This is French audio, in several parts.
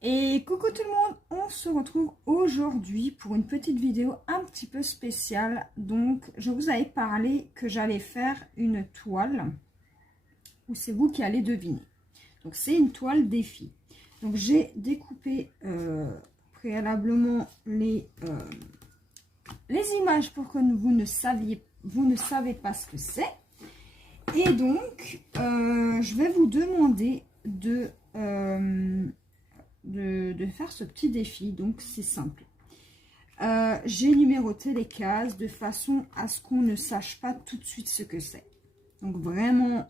Et coucou tout le monde, on se retrouve aujourd'hui pour une petite vidéo un petit peu spéciale. Donc je vous avais parlé que j'allais faire une toile, ou c'est vous qui allez deviner. Donc c'est une toile défi. Donc j'ai découpé préalablement les images pour que vous ne savez pas ce que c'est. Et donc je vais vous demander de faire ce petit défi. Donc c'est simple, j'ai numéroté les cases de façon à ce qu'on ne sache pas tout de suite ce que c'est. Donc vraiment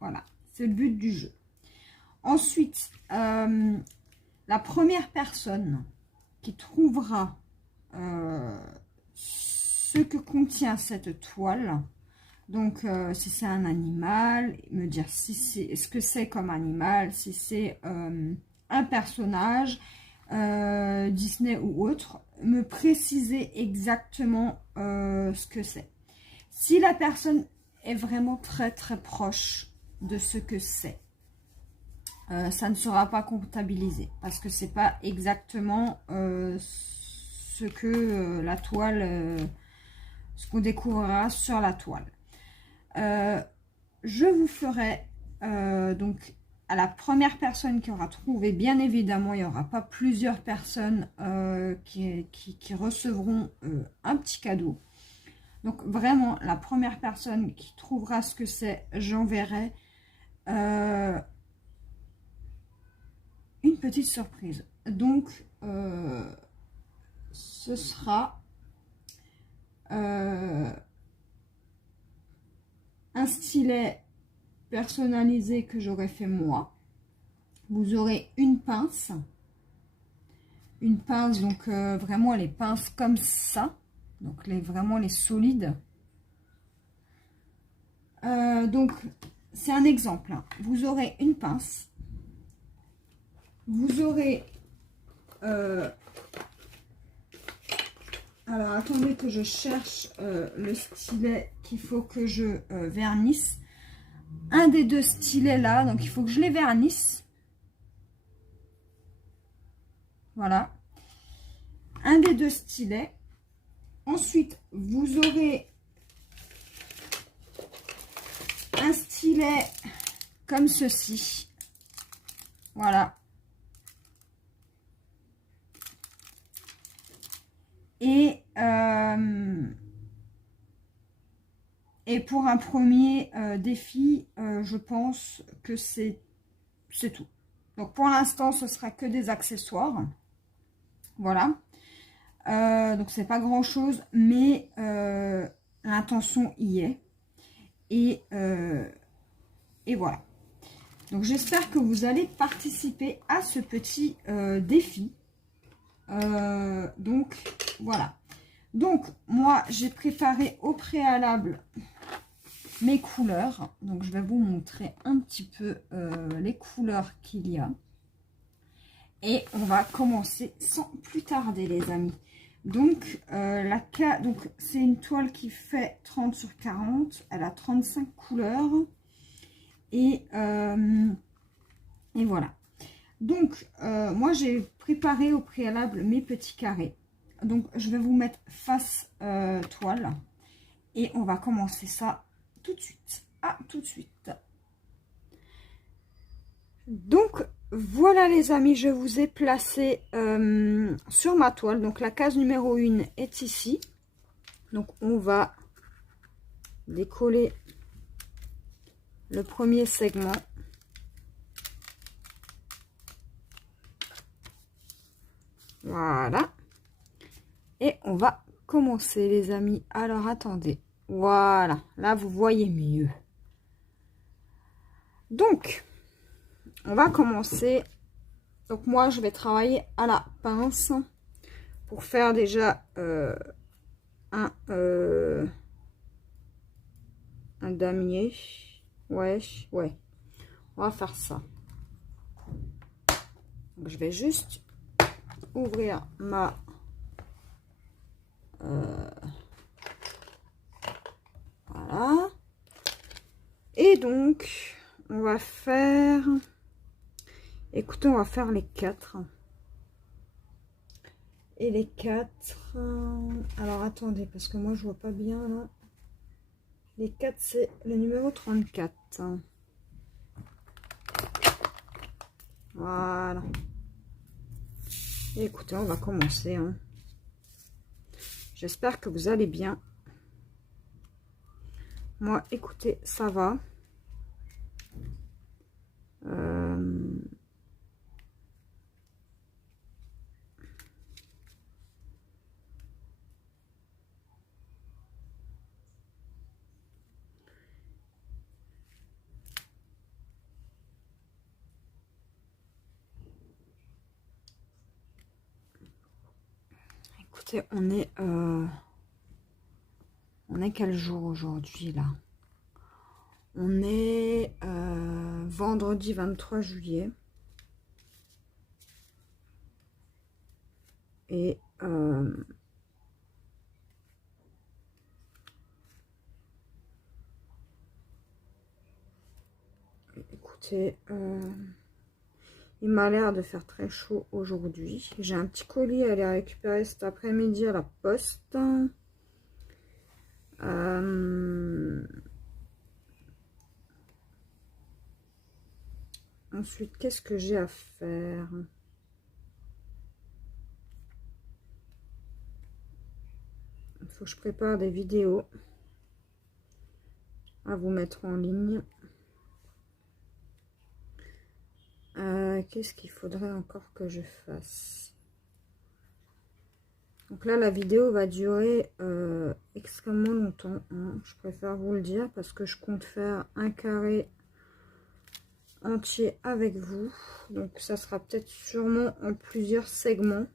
voilà, c'est le but du jeu. Ensuite la première personne qui trouvera ce que contient cette toile, donc si c'est un animal, me dire si c'est ce que c'est comme animal, si c'est un personnage Disney ou autre, me préciser exactement ce que c'est. Si la personne est vraiment très proche de ce que c'est, ça ne sera pas comptabilisé parce que c'est pas exactement ce que la toile, ce qu'on découvrira sur la toile. Je vous ferai donc à la première personne qui aura trouvé, bien évidemment, il n'y aura pas plusieurs personnes qui recevront un petit cadeau. Donc vraiment, la première personne qui trouvera ce que c'est, j'enverrai une petite surprise. Donc ce sera un stylet personnalisé que j'aurais fait moi. Vous aurez une pince, donc vraiment les pinces comme ça, donc vraiment les solides. Donc c'est un exemple, hein. Vous aurez une pince, vous aurez alors attendez que je cherche le stylet qu'il faut que je vernisse. Un des deux stylets là, donc il faut que je les vernisse. Voilà, un des deux stylets. Ensuite vous aurez un stylet comme ceci, voilà, et pour un premier défi, je pense que c'est tout. Donc pour l'instant ce sera que des accessoires, voilà. Donc c'est pas grand chose, mais l'intention y est, et voilà. Donc j'espère que vous allez participer à ce petit défi. Donc voilà. Donc moi j'ai préparé au préalable mes couleurs. Donc je vais vous montrer un petit peu les couleurs qu'il y a. Et on va commencer sans plus tarder les amis. Donc donc c'est une toile qui fait 30 sur 40. Elle a 35 couleurs. Et voilà. Donc moi j'ai préparé au préalable mes petits carrés. Donc je vais vous mettre face toile. Et on va commencer ça tout de suite. À tout de suite. Donc voilà les amis, je vous ai placé sur ma toile. Donc la case numéro 1 est ici. Donc on va décoller le premier segment. Voilà. Et on va commencer les amis. Alors attendez. Voilà. Là vous voyez mieux. Donc on va commencer. Donc moi je vais travailler à la pince pour faire déjà un damier. Ouais. On va faire ça. Donc, je vais juste ouvrir ma voilà. Et donc on va faire Écoutez, on va faire les 4. Et les 4... alors, attendez, parce que moi, je vois pas bien, là. Les 4, c'est le numéro 34. Voilà. Et écoutez, on va commencer. Hein. J'espère que vous allez bien. Moi, écoutez, ça va. Écoutez, on est quel jour aujourd'hui là? On est vendredi 23 juillet. Et écoutez, il m'a l'air de faire très chaud aujourd'hui. J'ai un petit colis à aller récupérer cet après-midi à la poste. Ensuite, qu'est-ce que j'ai à faire? Il faut que je prépare des vidéos à vous mettre en ligne. Qu'est-ce qu'il faudrait encore que je fasse? Donc là, la vidéo va durer extrêmement longtemps. Hein. Je préfère vous le dire parce que je compte faire un carré entier avec vous. Donc ça sera peut-être sûrement en plusieurs segments.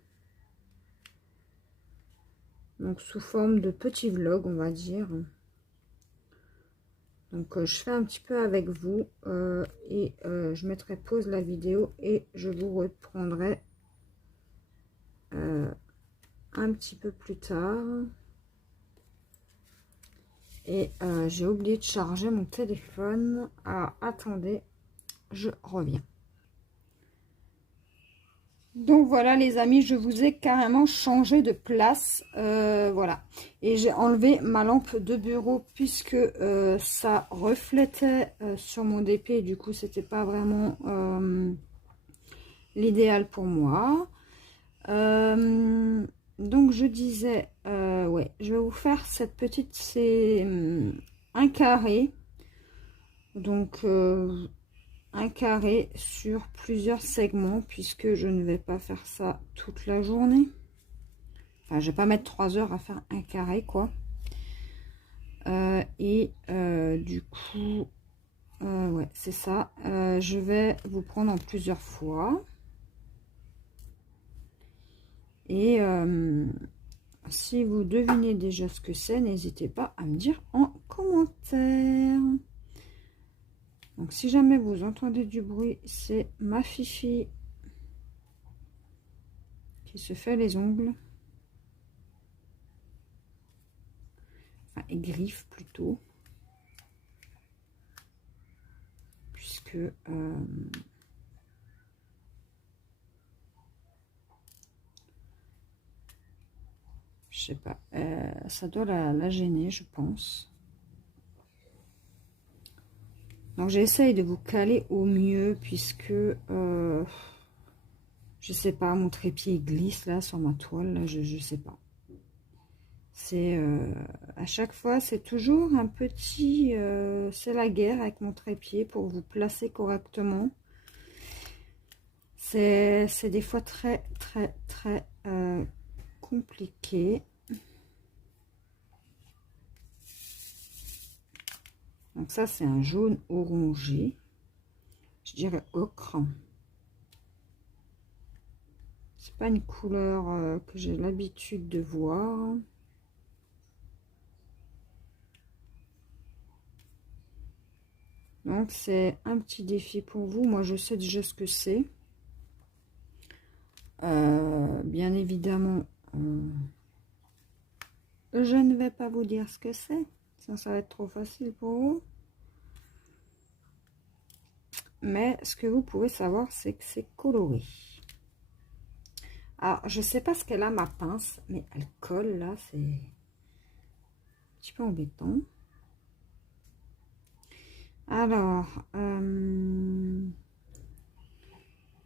Donc sous forme de petits vlogs, on va dire. Donc je fais un petit peu avec vous et je mettrai pause la vidéo et je vous reprendrai un petit peu plus tard. Et j'ai oublié de charger mon téléphone. Ah, attendez, je reviens. Donc voilà les amis, je vous ai carrément changé de place, voilà. Et j'ai enlevé ma lampe de bureau puisque ça reflétait sur mon DP. Du coup, c'était pas vraiment l'idéal pour moi. Donc je disais, ouais, je vais vous faire cette petite, c'est un carré. Donc un carré sur plusieurs segments puisque je ne vais pas faire ça toute la journée. Enfin, je vais pas mettre 3 heures à faire un carré, quoi. Du coup, ouais, c'est ça. Je vais vous prendre en plusieurs fois. Et si vous devinez déjà ce que c'est, n'hésitez pas à me dire en commentaire. Donc, si jamais vous entendez du bruit, c'est ma Fifi qui se fait les ongles. Enfin, et griffe plutôt. Puisque... je sais pas, ça doit la gêner, je pense. Donc j'essaye de vous caler au mieux puisque je sais pas, mon trépied glisse là sur ma toile, là, je sais pas. C'est à chaque fois, c'est toujours un petit, c'est la guerre avec mon trépied pour vous placer correctement. C'est des fois très compliqué. Donc ça, c'est un jaune orangé. Je dirais ocre. C'est pas une couleur que j'ai l'habitude de voir. Donc c'est un petit défi pour vous. Moi, je sais déjà ce que c'est. Bien évidemment, je ne vais pas vous dire ce que c'est. Ça va être trop facile pour vous. mais ce que vous pouvez savoir, c'est que c'est coloré. Alors, je sais pas ce qu'elle a, ma pince, mais elle colle, là, c'est un petit peu embêtant. Alors,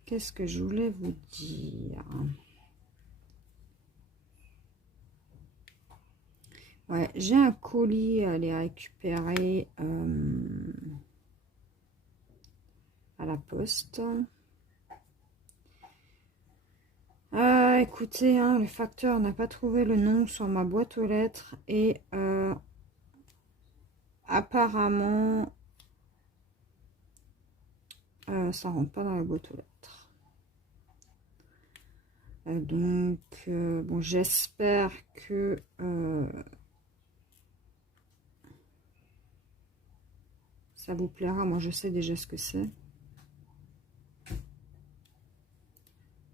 qu'est-ce que je voulais vous dire? Ouais, j'ai un colis à aller récupérer à la poste. Écoutez, hein, le facteur n'a pas trouvé le nom sur ma boîte aux lettres et apparemment ça rentre pas dans la boîte aux lettres. Donc bon, j'espère que ça vous plaira. Moi, je sais déjà ce que c'est.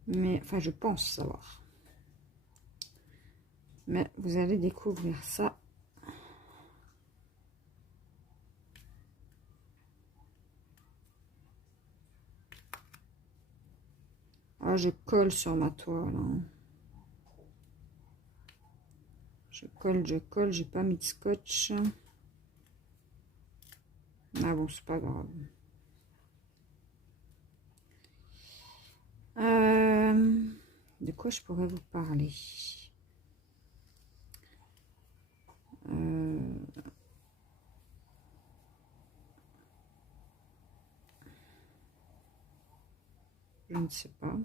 Mais, enfin, je pense savoir. Mais vous allez découvrir ça. Ah, je colle sur ma toile. Hein. Je colle. J'ai pas mis de scotch. Ah bon, c'est pas grave. De quoi je pourrais vous parler? Je ne sais pas.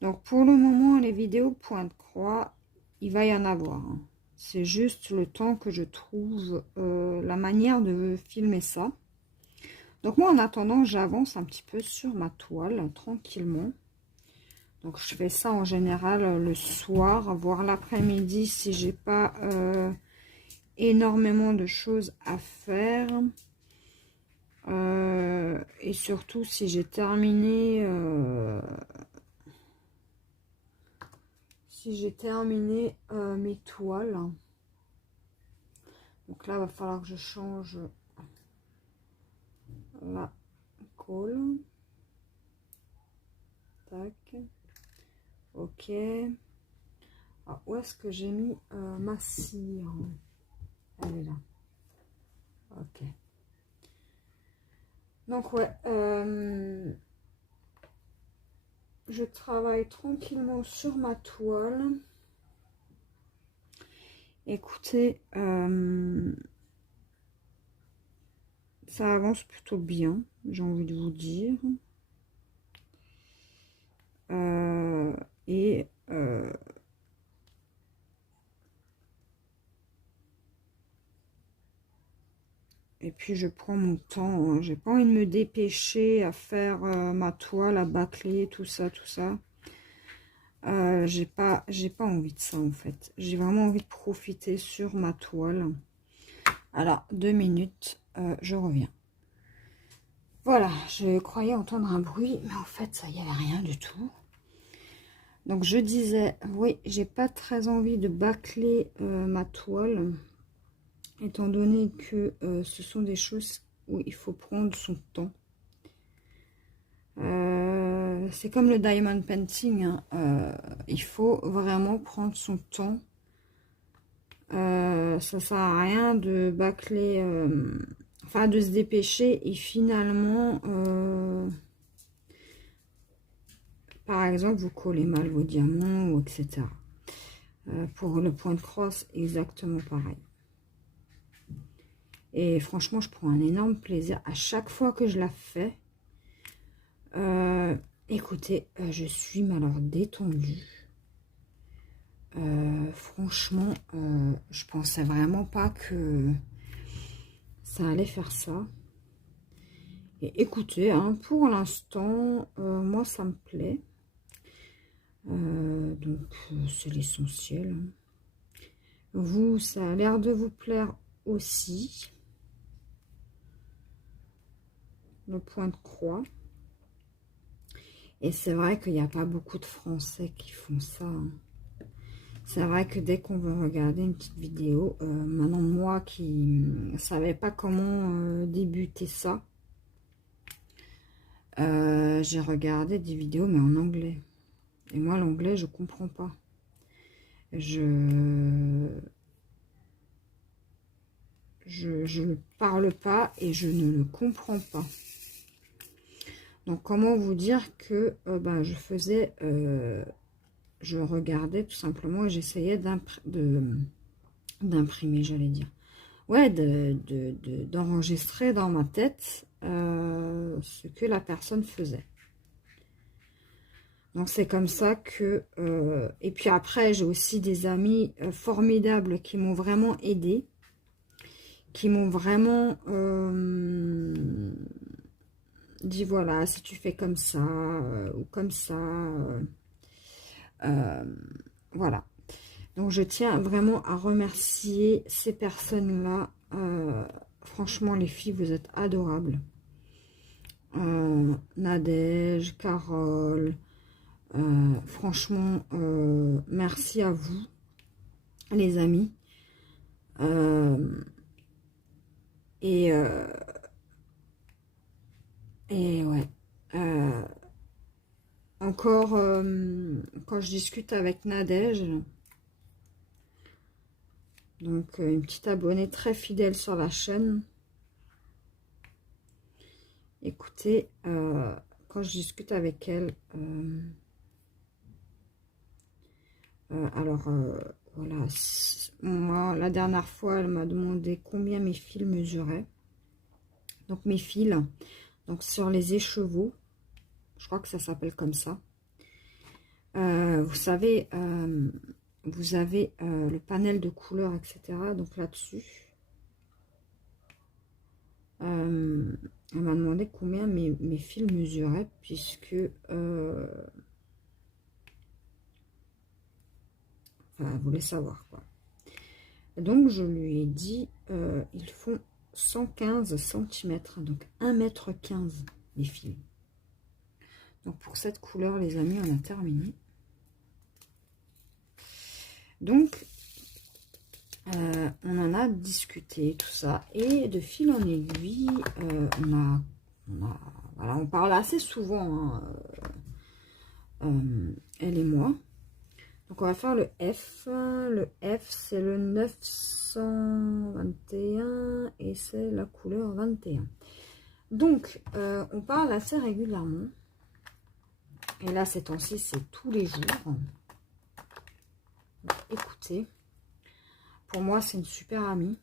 Donc pour le moment, les vidéos pointe-croix, il va y en avoir. Hein. C'est juste le temps que je trouve la manière de filmer ça. Donc moi, en attendant, j'avance un petit peu sur ma toile, tranquillement. Donc je fais ça en général le soir, voire l'après-midi si j'ai pas énormément de choses à faire. Et surtout si j'ai terminé mes toiles. Donc là, il va falloir que je change la colle. Tac. Ok. Alors, où est-ce que j'ai mis ma cire? Elle est là. Ok. Donc ouais, je travaille tranquillement sur ma toile. Écoutez, ça avance plutôt bien, j'ai envie de vous dire. Et puis je prends mon temps, hein. J'ai pas envie de me dépêcher à faire ma toile, à bâcler, tout ça, tout ça. J'ai pas envie de ça en fait. J'ai vraiment envie de profiter sur ma toile. Alors, 2 minutes, je reviens. Voilà, je croyais entendre un bruit, mais en fait, ça y avait rien du tout. Donc, je disais, oui, j'ai pas très envie de bâcler ma toile, étant donné que ce sont des choses où il faut prendre son temps. C'est comme le diamond painting, hein. Il faut vraiment prendre son temps. Ça sert à rien de bâcler, enfin de se dépêcher et finalement, par exemple, vous collez mal vos diamants, ou etc. Pour le point de crosse, exactement pareil. Et franchement, je prends un énorme plaisir à chaque fois que je la fais. Écoutez, je suis alors détendue. Franchement, je pensais vraiment pas que ça allait faire ça. Et écoutez, hein, pour l'instant, moi ça me plaît. Donc c'est l'essentiel. Vous, ça a l'air de vous plaire aussi. Le point de croix. Et c'est vrai qu'il n'y a pas beaucoup de Français qui font ça. Hein. C'est vrai que dès qu'on veut regarder une petite vidéo, maintenant moi qui ne savais pas comment débuter ça, j'ai regardé des vidéos, mais en anglais. Et moi, l'anglais, je comprends pas. Je ne parle pas et je ne le comprends pas. Donc, comment vous dire que ben, je faisais... je regardais tout simplement et j'essayais d'imprimer, j'allais dire. Ouais, d'enregistrer dans ma tête ce que la personne faisait. Donc, c'est comme ça que... et puis après, j'ai aussi des amis formidables qui m'ont vraiment aidé, qui m'ont vraiment dit, voilà, si tu fais comme ça ou comme ça, voilà. Donc, je tiens vraiment à remercier ces personnes-là. Franchement, les filles, vous êtes adorables. Nadège, Carole, franchement, merci à vous, les amis. Et ouais. Encore, quand je discute avec Nadège, donc une petite abonnée très fidèle sur la chaîne. Écoutez, quand je discute avec elle, alors voilà, moi la dernière fois elle m'a demandé combien mes fils mesuraient. Donc mes fils, donc sur les écheveaux, je crois que ça s'appelle comme ça. Vous savez, vous avez le panel de couleurs, etc. Donc là-dessus, elle m'a demandé combien mes fils mesuraient, puisque enfin, elle voulait savoir quoi. Donc je lui ai dit, ils font 115 cm, donc 1,15 m les fils. Donc pour cette couleur, les amis, on a terminé. Donc on en a discuté, tout ça, et de fil en aiguille, voilà, on parle assez souvent, hein, elle et moi. Donc on va faire le F. Le F, c'est le 921 et c'est la couleur 21. Donc on parle assez régulièrement. Et là, ces temps-ci, c'est tous les jours. Donc, écoutez, pour moi, c'est une super amie.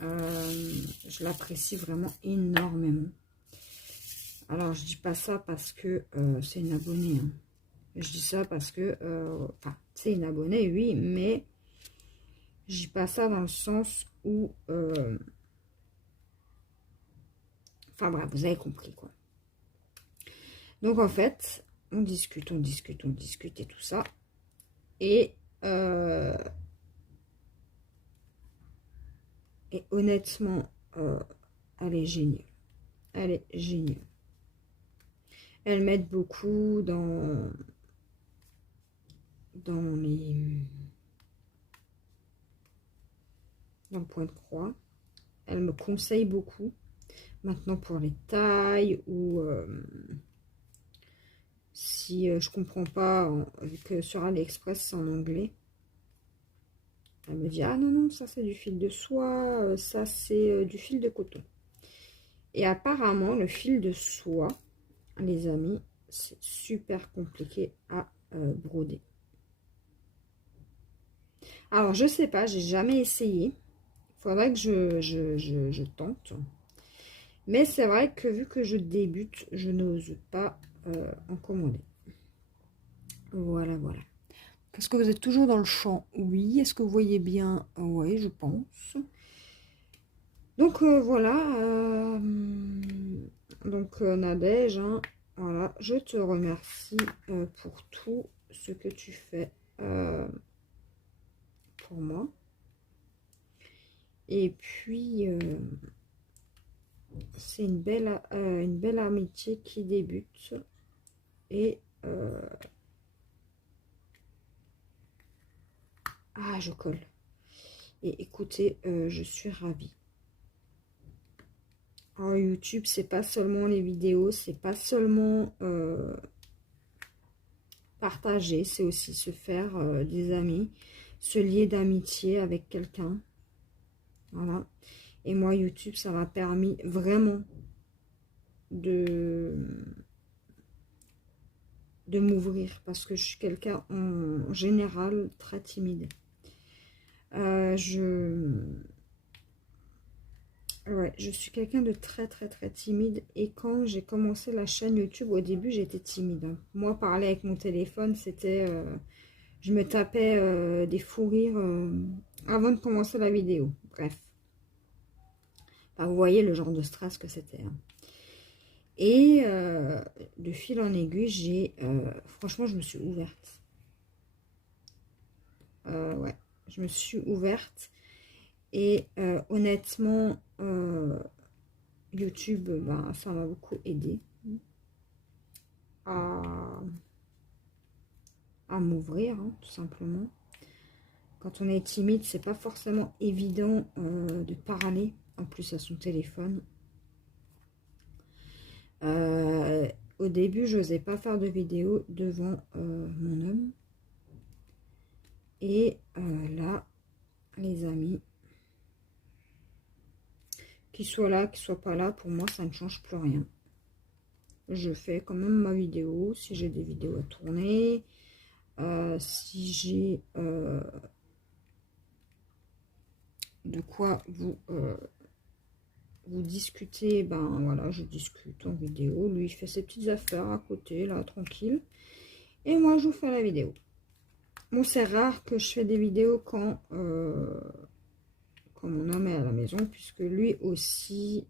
Je l'apprécie vraiment énormément. Alors, je dis pas ça parce que c'est une abonnée. Hein. Je dis ça parce que, enfin, c'est une abonnée, oui, mais je dis pas ça dans le sens où, enfin, bref, vous avez compris, quoi. Donc, en fait, on discute et tout ça. Et honnêtement, elle est géniale. Elle est géniale. Elle m'aide beaucoup dans le point de croix. Elle me conseille beaucoup. Maintenant pour les tailles ou si je comprends pas, vu que sur AliExpress c'est en anglais. Elle me dit, ah non, non, ça c'est du fil de soie, ça c'est du fil de coton. Et apparemment, le fil de soie, les amis, c'est super compliqué à broder. Alors, je sais pas, j'ai jamais essayé. Il faudrait que je tente. Mais c'est vrai que vu que je débute, je n'ose pas en commander. Voilà, voilà. Est-ce que vous êtes toujours dans le champ? Oui. Est-ce que vous voyez bien? Oui, je pense. Donc, voilà. Donc, Nadège, hein, voilà, je te remercie pour tout ce que tu fais pour moi. Et puis, c'est une belle amitié qui débute. Et ah, je colle. Et écoutez, je suis ravie. Alors, YouTube, c'est pas seulement les vidéos, c'est pas seulement partager, c'est aussi se faire des amis, se lier d'amitié avec quelqu'un. Voilà. Et moi, YouTube, ça m'a permis vraiment de m'ouvrir parce que je suis quelqu'un en général très timide. Ouais, je suis quelqu'un de très timide et quand j'ai commencé la chaîne YouTube, au début j'étais timide, hein. Moi, parler avec mon téléphone, c'était... je me tapais des fous rires avant de commencer la vidéo. Bref. Enfin, vous voyez le genre de stress que c'était, hein. Et de fil en aiguille, franchement, je me suis ouverte. Ouais, je me suis ouverte. Et honnêtement, YouTube, ben, ça m'a beaucoup aidé à m'ouvrir, hein, tout simplement. Quand on est timide, c'est pas forcément évident de parler, en plus à son téléphone. Au début, je n'osais pas faire de vidéo devant mon homme. Et là, les amis, qu'il soit là, qu'il soit pas là, pour moi, ça ne change plus rien. Je fais quand même ma vidéo, si j'ai des vidéos à tourner, si j'ai de quoi vous discuter, ben voilà, je discute en vidéo. Lui, il fait ses petites affaires à côté, là, tranquille. Et moi, je vous fais la vidéo. Bon, c'est rare que je fais des vidéos quand mon homme est à la maison, puisque lui aussi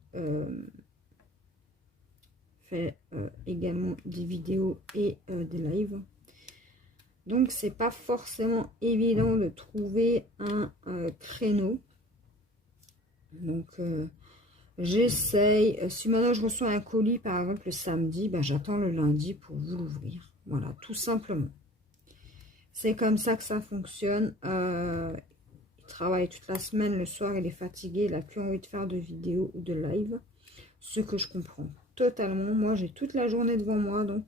fait également des vidéos et des lives. Donc, c'est pas forcément évident de trouver un créneau. Donc, j'essaye. Si maintenant je reçois un colis, par exemple, le samedi, ben, j'attends le lundi pour vous l'ouvrir. Voilà, tout simplement. C'est comme ça que ça fonctionne. Il travaille toute la semaine, le soir, il est fatigué, il n'a plus envie de faire de vidéos ou de live. Ce que je comprends totalement. Moi, j'ai toute la journée devant moi, donc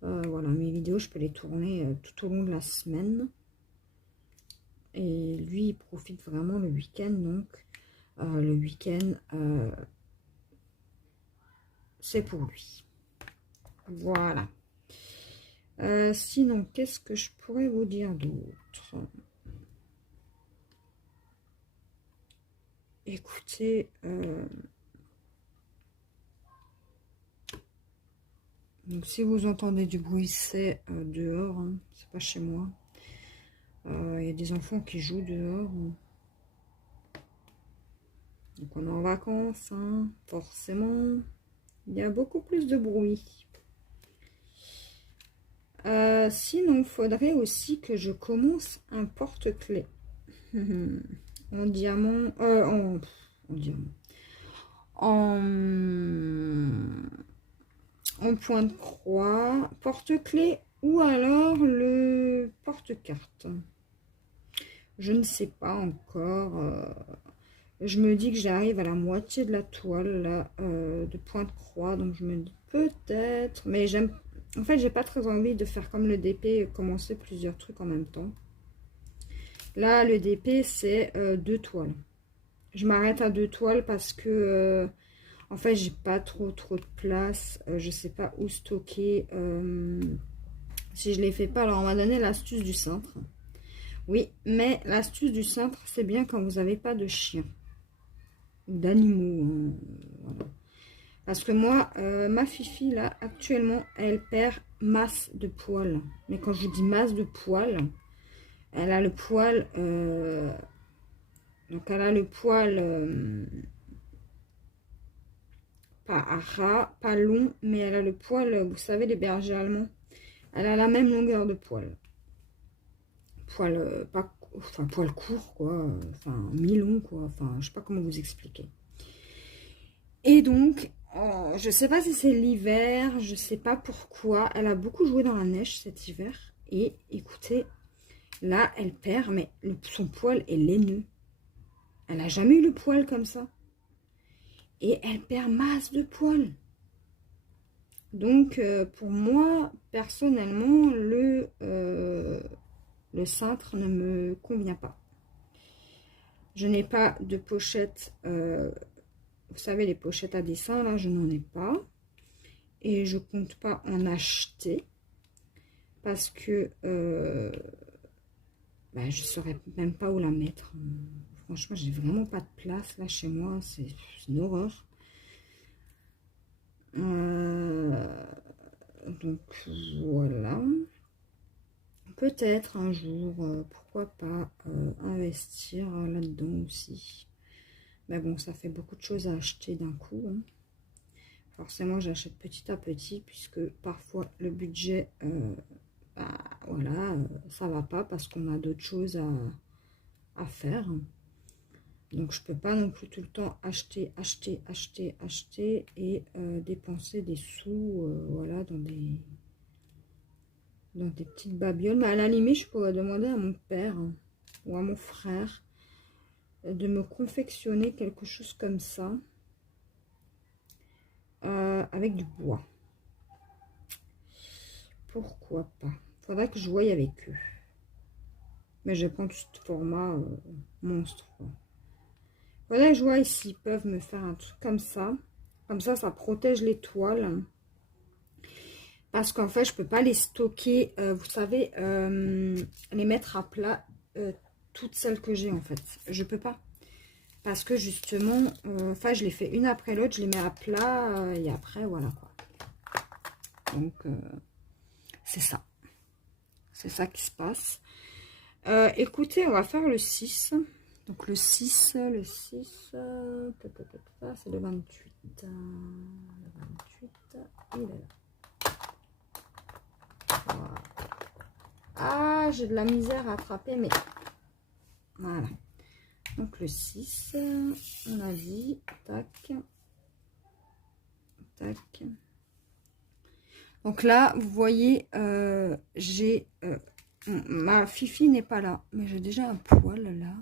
voilà, mes vidéos, je peux les tourner tout au long de la semaine. Et lui, il profite vraiment le week-end, donc le week-end, c'est pour lui. Voilà. Sinon, qu'est-ce que je pourrais vous dire d'autre? Écoutez, donc si vous entendez du bruit, c'est dehors, hein, c'est pas chez moi. Il y a des enfants qui jouent dehors. Donc on est en vacances, hein, forcément. Il y a beaucoup plus de bruit. Sinon, il faudrait aussi que je commence un porte-clés. En diamant. En diamant. En point de croix. Porte-clés ou alors le porte-carte. Je ne sais pas encore. Je me dis que j'arrive à la moitié de la toile là, de point de croix. Donc je me dis peut-être. Mais j'aime. En fait, j'ai pas très envie de faire comme le DP, commencer plusieurs trucs en même temps. Là, le DP, c'est 2 toiles. Je m'arrête à 2 toiles parce que, en fait, j'ai pas trop de place. Je sais pas où stocker. Si je les fais pas, alors on m'a donné l'astuce du cintre. Oui, mais l'astuce du cintre, c'est bien quand vous n'avez pas de chien ou d'animaux. Hein, voilà. Parce que moi, ma fifi, là, actuellement, elle perd masse de poils. Mais quand je vous dis masse de poils, elle a le poil... donc, elle a le poil... pas ras, pas long, mais elle a le poil, vous savez, les bergers allemands. Elle a la même longueur de poil. Poil, pas... Enfin, poil court, quoi. Enfin, mi-long, quoi. Enfin, je sais pas comment vous expliquer. Et donc... Oh, je sais pas si c'est l'hiver, je sais pas pourquoi. Elle a beaucoup joué dans la neige cet hiver. Et écoutez, là, elle perd, mais son poil est laineux. Elle n'a jamais eu le poil comme ça. et elle perd masse de poils. Donc, pour moi, personnellement, le cintre ne me convient pas. Je n'ai pas de pochette, vous savez, les pochettes à dessin, là, je n'en ai pas. Et je compte pas en acheter parce que je ne saurais même pas où la mettre. Franchement, j'ai vraiment pas de place là chez moi, c'est une horreur. Donc voilà. Peut-être un jour, pourquoi pas investir là-dedans aussi. Mais bon, ça fait beaucoup de choses à acheter d'un coup. Hein. Forcément, j'achète petit à petit puisque parfois le budget, voilà, ça va pas parce qu'on a d'autres choses à faire. Donc, je peux pas non plus tout le temps acheter et dépenser des sous, voilà, dans des petites babioles. Mais à la limite, je pourrais demander à mon père ou à mon frère de me confectionner quelque chose comme ça avec du bois. Pourquoi pas? Faudrait que je voie avec eux. Mais je prends tout ce format monstre. Faudrait que je vois s'ils peuvent me faire un truc comme ça. Comme ça protège les toiles. Parce qu'en fait, je peux pas les stocker, vous savez, les mettre à plat, toutes celles que j'ai en fait. Je peux pas. Parce que justement, enfin, je les fais une après l'autre, je les mets à plat, et après, voilà quoi. Donc, c'est ça. C'est ça qui se passe. Écoutez, on va faire le 6. Donc, le 6, c'est le 28. Le 28, il est là. Voilà. Ah, j'ai de la misère à attraper, mais voilà. Donc, le 6, on a dit, tac, tac. Donc là, vous voyez, j'ai... ma Fifi n'est pas là, mais j'ai déjà un poil là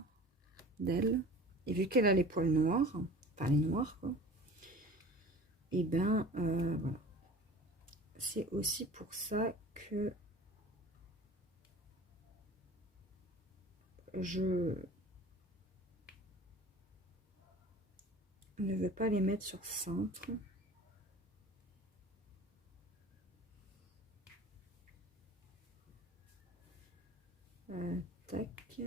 d'elle. Et vu qu'elle a les poils noirs, enfin les noirs quoi, et ben voilà. C'est aussi pour ça que je ne veux pas les mettre sur cintre. Tac.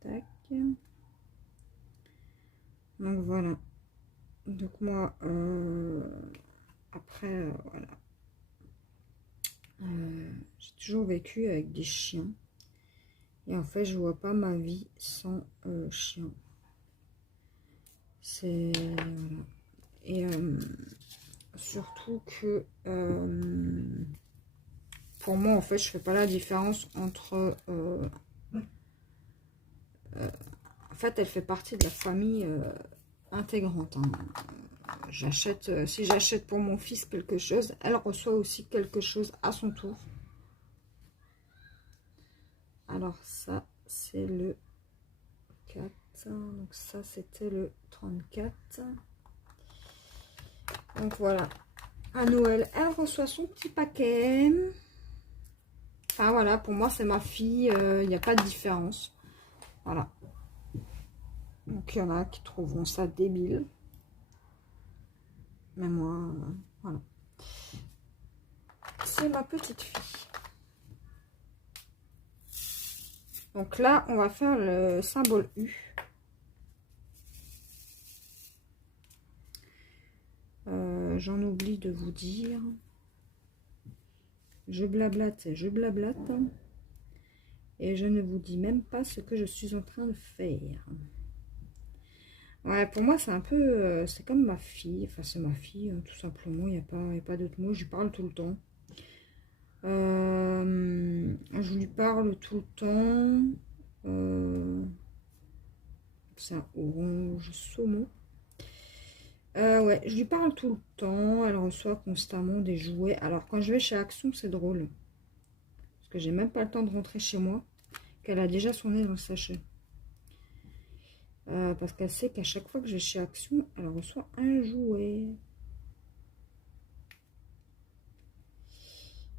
Tac. Donc voilà. Donc moi, après, voilà. J'ai toujours vécu avec des chiens. Et en fait, je vois pas ma vie sans chien. C'est... Voilà. Et surtout que... pour moi, en fait, je fais pas la différence entre... en fait, elle fait partie de la famille intégrante. Hein. J'achète, si j'achète pour mon fils quelque chose, elle reçoit aussi quelque chose à son tour. Alors ça, c'est le 4. Donc ça, c'était le 34. Donc voilà. À Noël, elle reçoit son petit paquet. Enfin voilà, pour moi, c'est ma fille. Il n'y a pas de différence. Voilà. Donc il y en a qui trouveront ça débile. Mais moi, voilà. C'est ma petite fille. Donc là, on va faire le symbole U. J'en oublie de vous dire. Je blablate. Et je ne vous dis même pas ce que je suis en train de faire. Ouais, pour moi, c'est un peu... c'est comme ma fille. Enfin, c'est ma fille, hein, tout simplement. Il n'y a pas d'autre mot. Je lui parle tout le temps. Je lui parle tout le temps. C'est un orange saumon. Ouais, je lui parle tout le temps. Elle reçoit constamment des jouets. Alors, quand je vais chez Action, c'est drôle. Parce que j'ai même pas le temps de rentrer chez moi. qu'elle a déjà son nez dans le sachet. Parce qu'elle sait qu'à chaque fois que je vais chez Action, elle reçoit un jouet.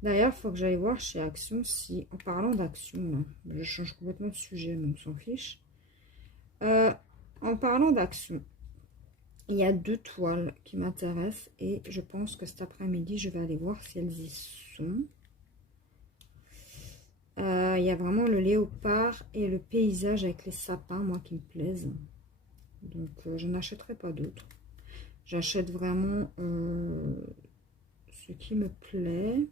D'ailleurs, il faut que j'aille voir chez Action si, en parlant d'Action, je change complètement de sujet, mais on s'en fiche. En parlant d'Action, il y a 2 toiles qui m'intéressent et je pense que cet après-midi, je vais aller voir si elles y sont. Il y a vraiment le léopard et le paysage avec les sapins, moi, qui me plaisent. Donc, je n'achèterai pas d'autres. J'achète vraiment ce qui me plaît.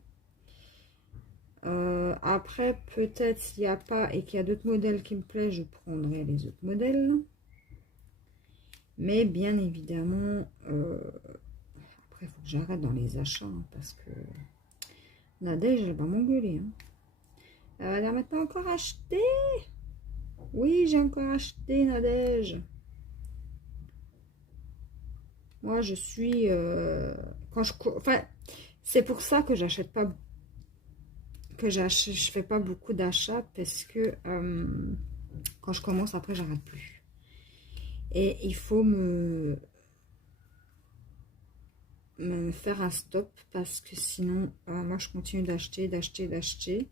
Après, peut-être s'il n'y a pas et qu'il y a d'autres modèles qui me plaisent, je prendrai les autres modèles. Mais bien évidemment, après, il faut que j'arrête dans les achats, hein, parce que Nadège, elle va m'engueuler. Hein. Elle va dire, mais t'as encore acheté? Oui, j'ai encore acheté, Nadège. Moi, je suis... quand je... Enfin, c'est pour ça que j'achète pas... je fais pas beaucoup d'achats, parce que quand je commence, après, j'arrête plus. Et il faut me faire un stop, parce que sinon, moi, je continue d'acheter.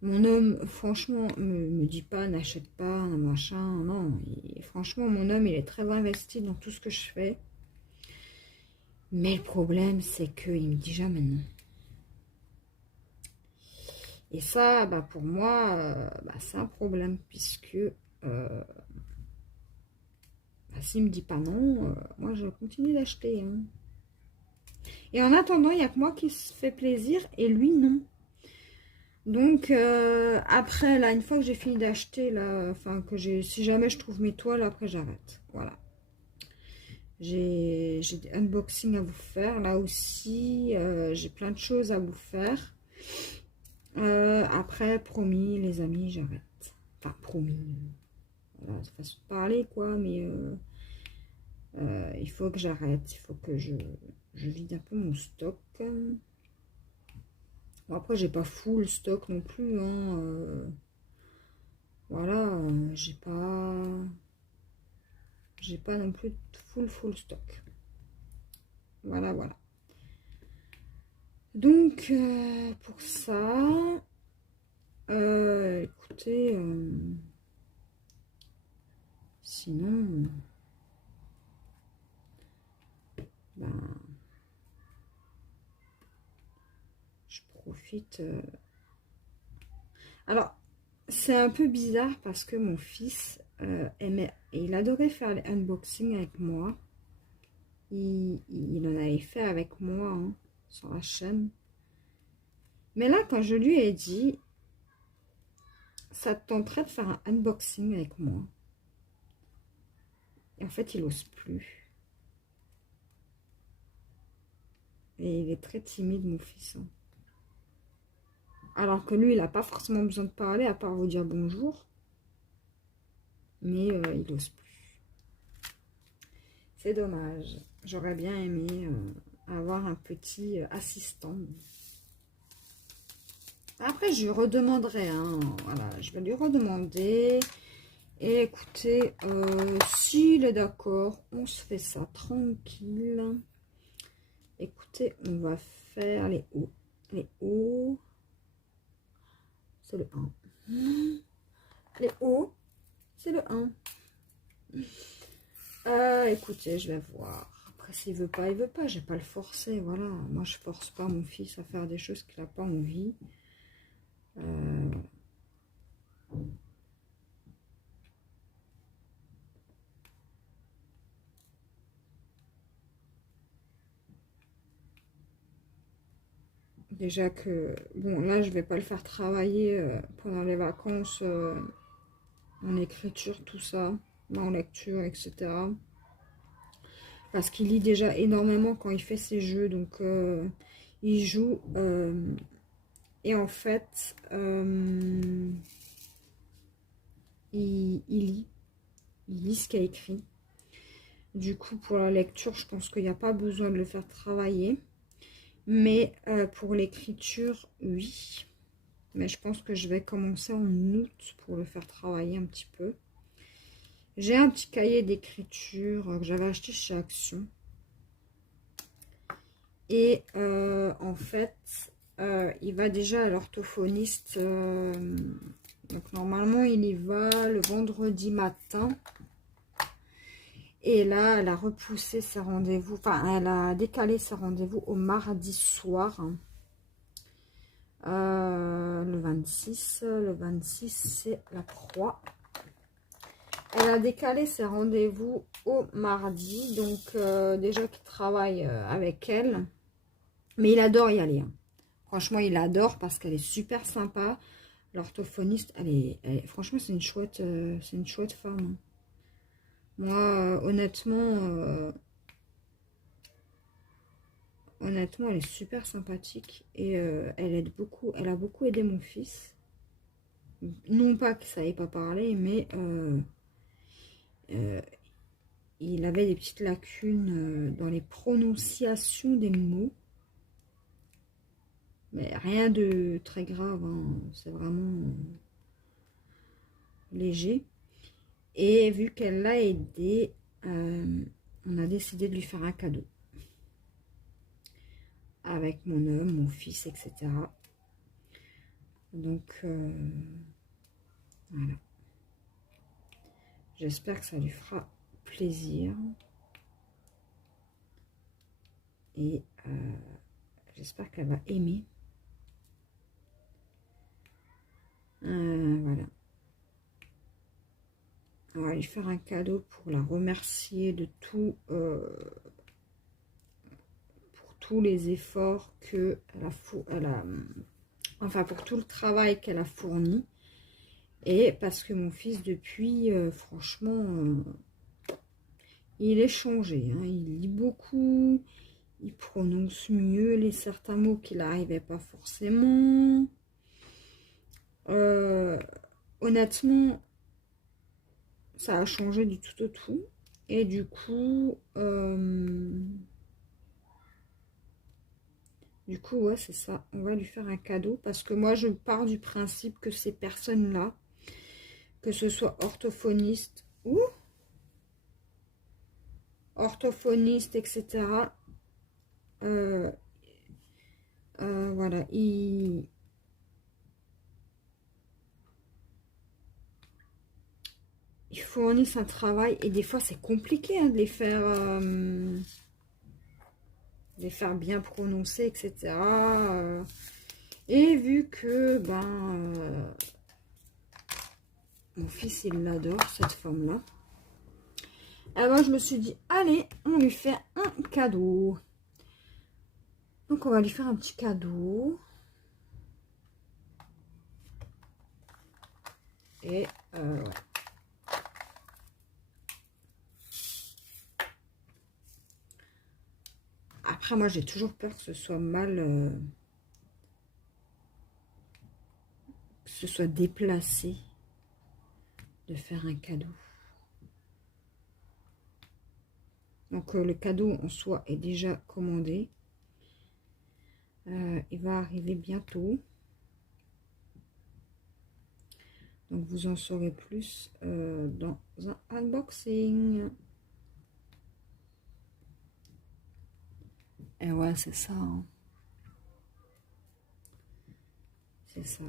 Mon homme, franchement, me dit pas, n'achète pas, un machin, non. Franchement, mon homme, il est très investi dans tout ce que je fais. Mais le problème, c'est qu'il me dit jamais non. Et ça, bah, pour moi, c'est un problème, puisque s'il me dit pas non, moi, je continue d'acheter. Hein. Et en attendant, il n'y a que moi qui se fait plaisir, et lui, non. Donc, après, là, une fois que j'ai fini d'acheter, là, enfin, si jamais je trouve mes toiles, après, j'arrête. Voilà. J'ai des unboxings à vous faire. Là aussi, j'ai plein de choses à vous faire. Après, promis, les amis, j'arrête. Enfin, promis. Voilà, c'est façon de parler, quoi, mais il faut que j'arrête. Il faut que je vide un peu mon stock. Bon, après, j'ai pas full stock non plus. Hein, voilà, j'ai pas non plus full stock. Voilà. Donc, pour ça, écoutez, sinon, ben, je profite. Alors, c'est un peu bizarre parce que mon fils il adorait faire les unboxings avec moi. Il en avait fait avec moi, hein, sur la chaîne. Mais là, quand je lui ai dit, ça te tenterait de faire un unboxing avec moi. Et en fait, il n'ose plus. Et il est très timide, mon fils. Hein. Alors que lui, il n'a pas forcément besoin de parler, à part vous dire bonjour. Mais il n'ose plus. C'est dommage. J'aurais bien aimé avoir un petit assistant. Après, je lui redemanderai. Hein, voilà, je vais lui redemander. Et écoutez, s'il est d'accord, on se fait ça tranquille. Écoutez, on va faire les hauts. Les hauts. C'est le 1. Les hauts, c'est le 1. Écoutez, je vais voir. Après, s'il veut pas, il veut pas. Je vais pas le forcer. Voilà. Moi, je force pas mon fils à faire des choses qu'il n'a pas envie. Déjà que, bon, là, je vais pas le faire travailler pendant les vacances en écriture, tout ça, en lecture, etc. Parce qu'il lit déjà énormément quand il fait ses jeux, donc il joue. Et en fait, il lit. Il lit ce qu'il a écrit. Du coup, pour la lecture, je pense qu'il n'y a pas besoin de le faire travailler. Mais pour l'écriture, oui. Mais je pense que je vais commencer en août pour le faire travailler un petit peu. J'ai un petit cahier d'écriture que j'avais acheté chez Action. Et en fait, il va déjà à l'orthophoniste. Donc normalement, il y va le vendredi matin. Et là, elle a repoussé ses rendez-vous. Enfin, elle a décalé ses rendez-vous au mardi soir. Le 26. Le 26, c'est la croix. Elle a décalé ses rendez-vous au mardi. Donc, déjà qu'il travaille avec elle. Mais il adore y aller. Hein. Franchement, il adore parce qu'elle est super sympa. L'orthophoniste, franchement, c'est une chouette femme. Hein. Moi, honnêtement, elle est super sympathique et elle aide beaucoup. Elle a beaucoup aidé mon fils. Non pas qu'il ne savait pas parler, mais il avait des petites lacunes dans les prononciations des mots. Mais rien de très grave, hein. C'est vraiment léger. Et vu qu'elle l'a aidé, on a décidé de lui faire un cadeau. Avec mon homme, mon fils, etc. Donc, voilà. J'espère que ça lui fera plaisir. Et j'espère qu'elle va aimer. Voilà. On va lui faire un cadeau pour la remercier de tout, pour tous les efforts enfin pour tout le travail qu'elle a fourni. Et parce que mon fils, depuis, franchement, il est changé. Hein. Il lit beaucoup, il prononce mieux certains mots qu'il n'arrivait pas forcément. Honnêtement, ça a changé du tout au tout. Et du coup, ouais, c'est ça. On va lui faire un cadeau parce que moi, je pars du principe que ces personnes-là, que ce soit orthophoniste ou orthophoniste, etc., voilà, ils fournissent un travail et des fois c'est compliqué hein, de les faire bien prononcer, etc. Et vu que mon fils il l'adore cette femme là, et ben je me suis dit allez on lui fait un cadeau. Donc on va lui faire un petit cadeau. Et ouais. Après, moi, j'ai toujours peur que ce soit mal... que ce soit déplacé de faire un cadeau. Donc, le cadeau en soi est déjà commandé. Il va arriver bientôt. Donc, vous en saurez plus dans un unboxing. Et ouais, c'est ça. Hein. C'est ça.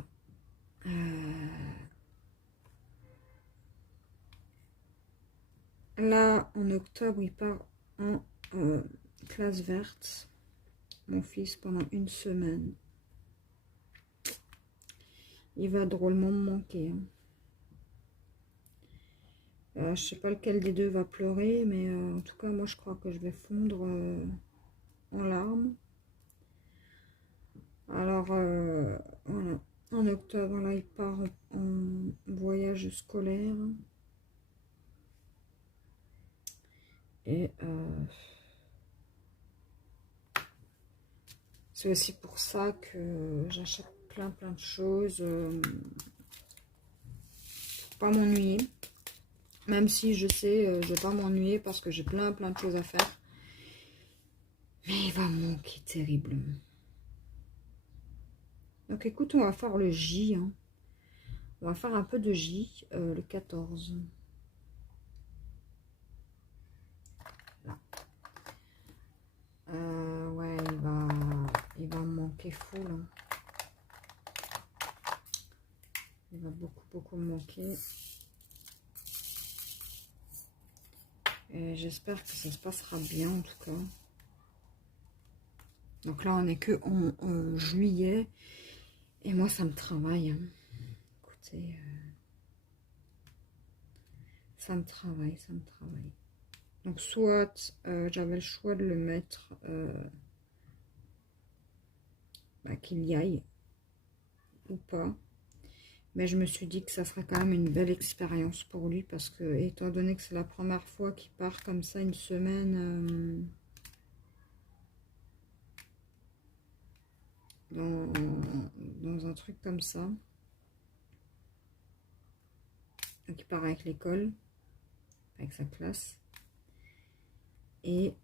Là, en octobre, il part en classe verte. Mon fils, pendant une semaine. Il va drôlement me manquer. Hein. Je sais pas lequel des deux va pleurer, mais en tout cas, moi, je crois que je vais fondre en larmes. Alors, voilà. En octobre, là, il part en voyage scolaire. Et c'est aussi pour ça que j'achète plein de choses pour pas m'ennuyer. Même si je sais, je vais pas m'ennuyer parce que j'ai plein de choses à faire. Mais il va me manquer terriblement. Donc écoute, on va faire le J. Hein. On va faire un peu de J, le 14. Là. Ouais, il va me manquer full. Hein. Il va beaucoup me manquer. Et j'espère que ça se passera bien en tout cas. Donc là, on est que en juillet. Et moi, ça me travaille. Hein. Écoutez, ça me travaille. Donc soit j'avais le choix de le mettre, qu'il y aille ou pas. Mais je me suis dit que ça serait quand même une belle expérience pour lui. Parce que, étant donné que c'est la première fois qu'il part comme ça une semaine... dans un truc comme ça. Donc il part avec l'école, avec sa classe. Et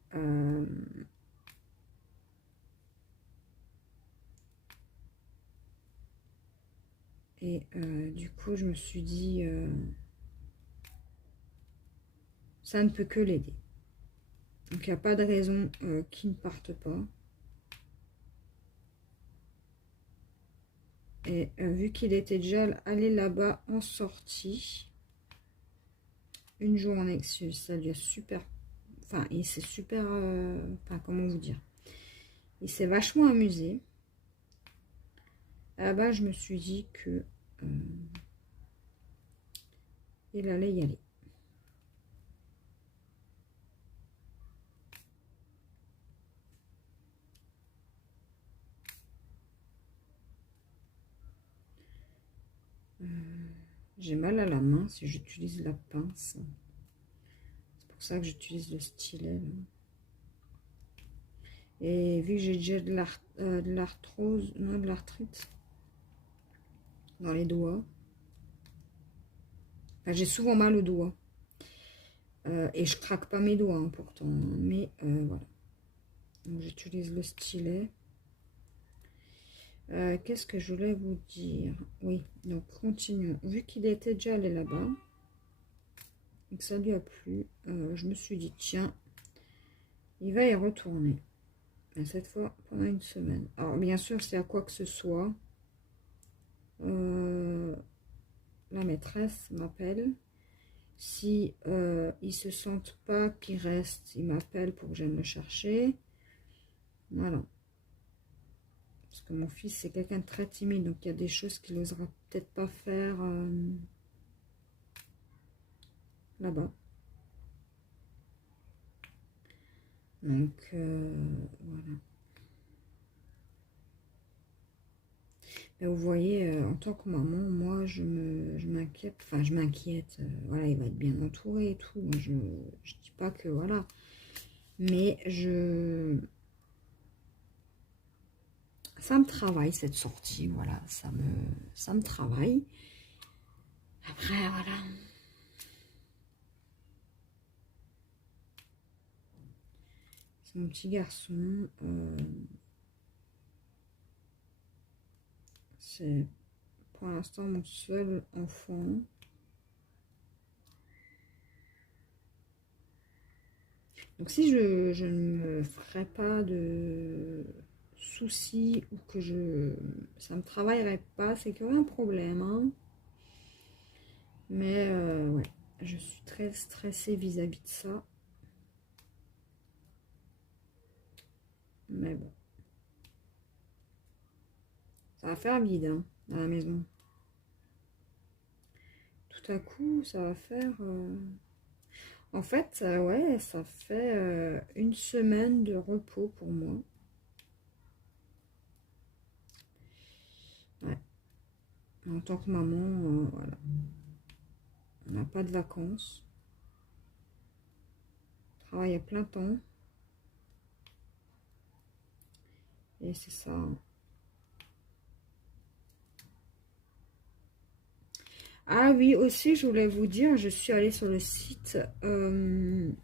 du coup, je me suis dit, ça ne peut que l'aider. Donc il n'y a pas de raison qu'il ne parte pas. Et vu qu'il était déjà allé là-bas en sortie, une journée, ça lui a super... Enfin, il s'est super... enfin, comment vous dire? Il s'est vachement amusé. Là-bas, je me suis dit que il allait y aller. J'ai mal à la main si j'utilise la pince. C'est pour ça que j'utilise le stylet. Là. Et vu que j'ai déjà de l'arthrose, non, de l'arthrite dans les doigts. Enfin, j'ai souvent mal aux doigts. Et je craque pas mes doigts hein, pourtant. Mais voilà. Donc j'utilise le stylet. Qu'est-ce que je voulais vous dire? Oui, donc continuons. Vu qu'il était déjà allé là-bas et que ça lui a plu, je me suis dit, tiens, il va y retourner. Mais cette fois, pendant une semaine. Alors, bien sûr, c'est à quoi que ce soit. La maîtresse m'appelle. Si ils se sentent pas qu'ils restent, ils m'appellent pour que j'aille le chercher. Voilà. Parce que mon fils, c'est quelqu'un de très timide, donc il y a des choses qu'il n'osera peut-être pas faire là-bas. Donc, voilà. Mais vous voyez, en tant que maman, moi, je m'inquiète. Enfin, je m'inquiète. Voilà, il va être bien entouré et tout. Moi, je dis pas que, voilà. Mais ça me travaille, cette sortie. Voilà, ça me travaille. Après, voilà. C'est mon petit garçon. C'est pour l'instant mon seul enfant. Donc si je ne me ferais pas de soucis ou que ça me travaillerait pas, c'est qu'il y aurait un problème. Hein. Mais ouais, je suis très stressée vis-à-vis de ça. Mais bon. Ça va faire vide hein, à la maison. Tout à coup, ça va faire... En fait, ouais, ça fait une semaine de repos pour moi. Ouais. En tant que maman, voilà. On n'a pas de vacances. On travaille à plein temps. Et c'est ça. Ah oui, aussi, je voulais vous dire, je suis allée sur le site de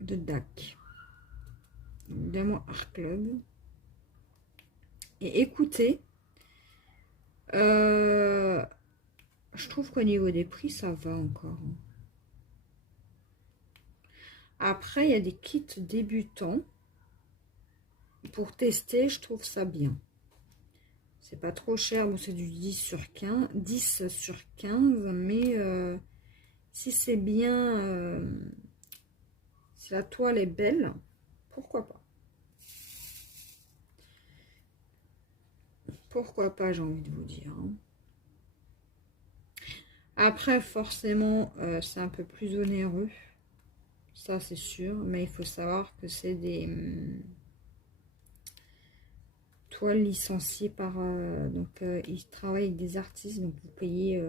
DAC, Diamant Art Club. Et écoutez, je trouve qu'au niveau des prix, ça va encore. Après, il y a des kits débutants. Pour tester, je trouve ça bien. C'est pas trop cher, bon, c'est du 10 sur 15, 10 sur 15, mais si c'est bien, si la toile est belle, pourquoi pas? Pourquoi pas, j'ai envie de vous dire. Hein. Après, forcément, c'est un peu plus onéreux. Ça, c'est sûr. Mais il faut savoir que c'est des toiles licenciées par... donc, ils travaillent avec des artistes. Donc, vous payez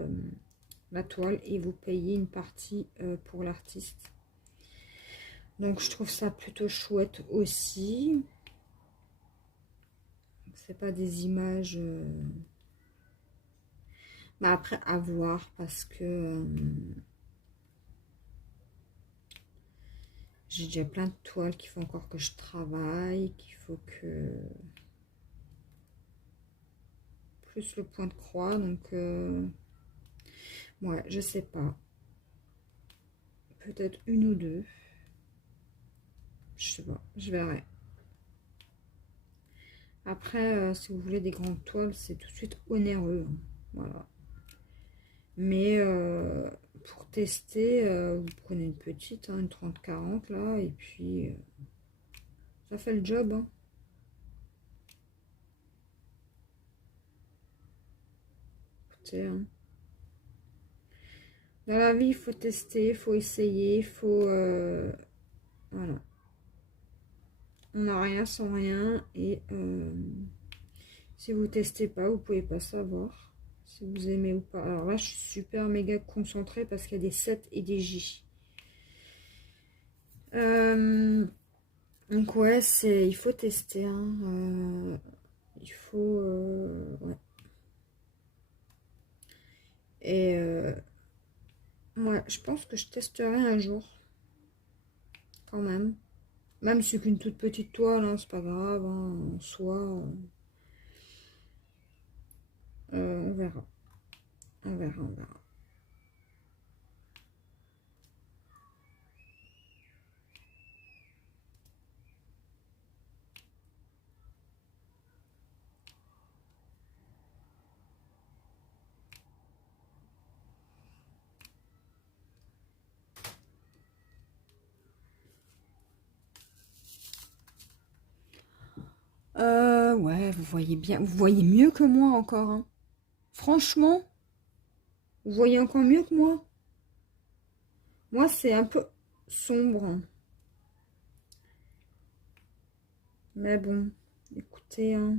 la toile et vous payez une partie pour l'artiste. Donc, je trouve ça plutôt chouette aussi. C'est pas des images... Mais après, à voir parce que... j'ai déjà plein de toiles qu'il faut encore que je travaille, qu'il faut que... Plus le point de croix, donc... ouais, je sais pas. Peut-être une ou deux. Je sais pas, je verrai. Après, si vous voulez des grandes toiles, c'est tout de suite onéreux. Hein. Voilà. Mais pour tester, vous prenez une petite, hein, une 30-40 là, et puis ça fait le job. Hein. Écoutez, hein. Dans la vie, il faut tester, il faut essayer, il faut... voilà. On n'a rien sans rien, et si vous testez pas, vous pouvez pas savoir si vous aimez ou pas. Alors là, je suis super méga concentrée parce qu'il y a des 7 et des J. Donc ouais, il faut tester. Hein. Il faut... ouais. Et ouais, je pense que je testerai un jour. Quand même. Même si c'est qu'une toute petite toile, hein, c'est pas grave. Hein, en soi. On verra. On verra, on verra. Ouais, vous voyez bien. Vous voyez mieux que moi encore. Hein. Franchement, vous voyez encore mieux que moi. Moi, c'est un peu sombre. Hein. Mais bon, écoutez, hein,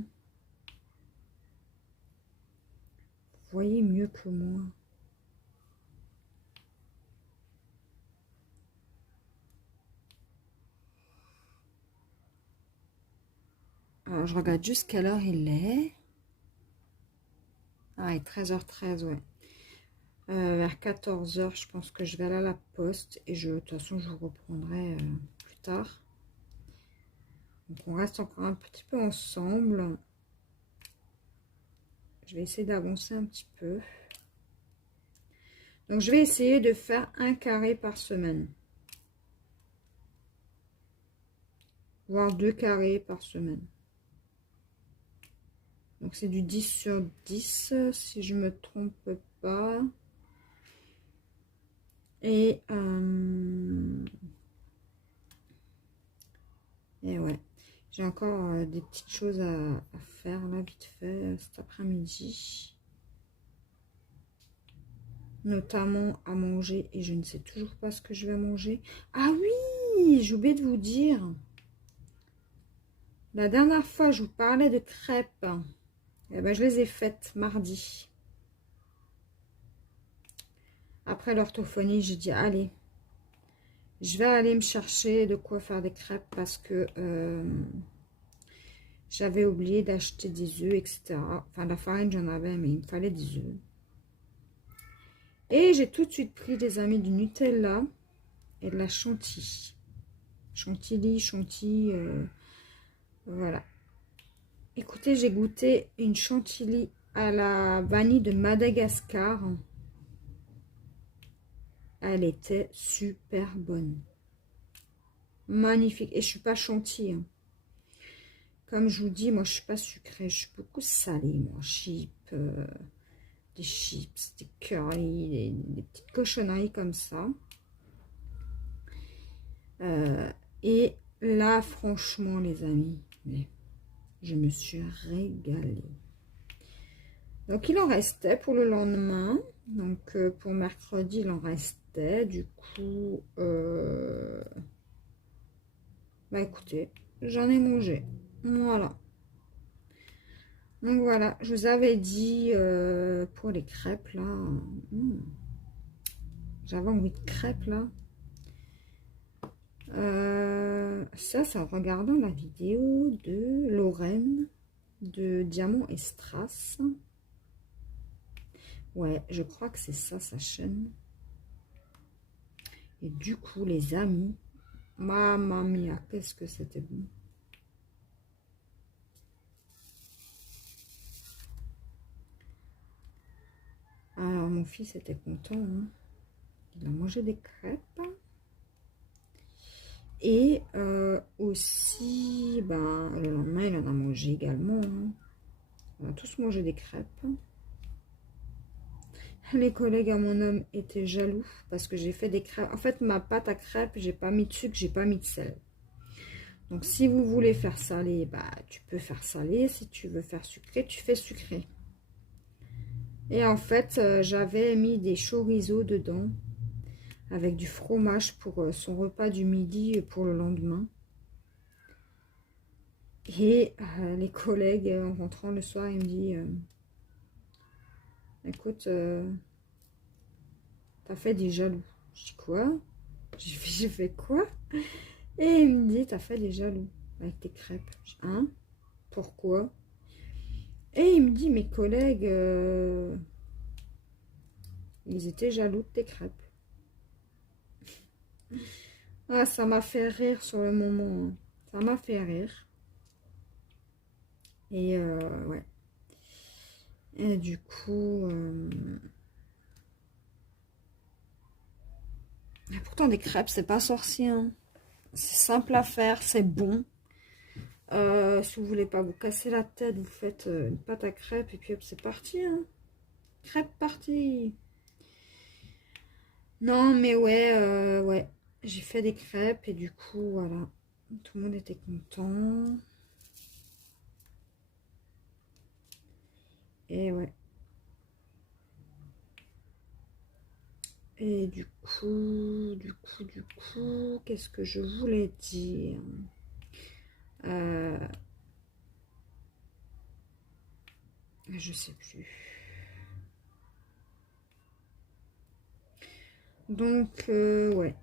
vous voyez mieux que moi. Alors, je regarde juste quelle heure il est. Ah, il est 13h13, ouais. Vers 14h, je pense que je vais aller à la poste. Et de toute façon, je vous reprendrai plus tard. Donc, on reste encore un petit peu ensemble. Je vais essayer d'avancer un petit peu. Donc, je vais essayer de faire un carré par semaine. Voire 2 carrés par semaine. Donc, c'est du 10 sur 10, si je me trompe pas. Et ouais, j'ai encore des petites choses à faire là, vite fait, cet après-midi. Notamment à manger, et je ne sais toujours pas ce que je vais manger. Ah oui, j'ai oublié de vous dire. La dernière fois, je vous parlais de crêpes. Eh ben, je les ai faites mardi. Après l'orthophonie, j'ai dit, allez, je vais aller me chercher de quoi faire des crêpes parce que j'avais oublié d'acheter des œufs, etc. Enfin, la farine, j'en avais, mais il me fallait des œufs. Et j'ai tout de suite pris, des amis, du Nutella et de la chantilly. Chantilly, voilà. Écoutez, j'ai goûté une chantilly à la vanille de Madagascar. Elle était super bonne. Magnifique. Et je suis pas chantilly, hein. Comme je vous dis, moi, je suis pas sucrée. Je suis beaucoup salée, moi. Des chips, des curry, des petites cochonneries comme ça. Et là, franchement, les amis, je me suis régalée. Donc, il en restait pour le lendemain. Donc, pour mercredi, il en restait. Du coup, bah écoutez, j'en ai mangé. Voilà. Donc, voilà, je vous avais dit pour les crêpes, là. J'avais envie de crêpes, là. Ça, c'est en regardant la vidéo de Lorraine de Diamant et Strass. Ouais, je crois que c'est ça, sa chaîne. Et du coup, les amis, mamma mia, qu'est-ce que c'était bon. Alors, mon fils était content, hein. Il a mangé des crêpes. Et aussi, ben, le lendemain, il en a mangé également, hein. On a tous mangé des crêpes. Les collègues à mon homme étaient jaloux parce que j'ai fait des crêpes. En fait, ma pâte à crêpes, j'ai pas mis de sucre, j'ai pas mis de sel. Donc, si vous voulez faire salé, bah, tu peux faire salé. Si tu veux faire sucré, tu fais sucré. Et en fait, j'avais mis des chorizo dedans avec du fromage pour son repas du midi pour le lendemain. Et les collègues, en rentrant le soir, ils me disent écoute, t'as fait des jaloux. Je dis quoi? J'ai fait quoi? Et il me dit t'as fait des jaloux avec tes crêpes. Je dis, hein? Pourquoi? Et il me dit mes collègues, ils étaient jaloux de tes crêpes. Ah, ça m'a fait rire sur le moment, hein. Ça m'a fait rire. Et ouais. Et du coup, pourtant des crêpes, c'est pas sorcier, hein. C'est simple à faire, c'est bon. Si vous voulez pas vous casser la tête, vous faites une pâte à crêpes et puis hop, c'est parti, hein. Crêpes parti. Non, mais ouais, ouais. J'ai fait des crêpes et du coup, voilà. Tout le monde était content. Et ouais. Et du coup, qu'est-ce que je voulais dire? Je sais plus. Donc, ouais.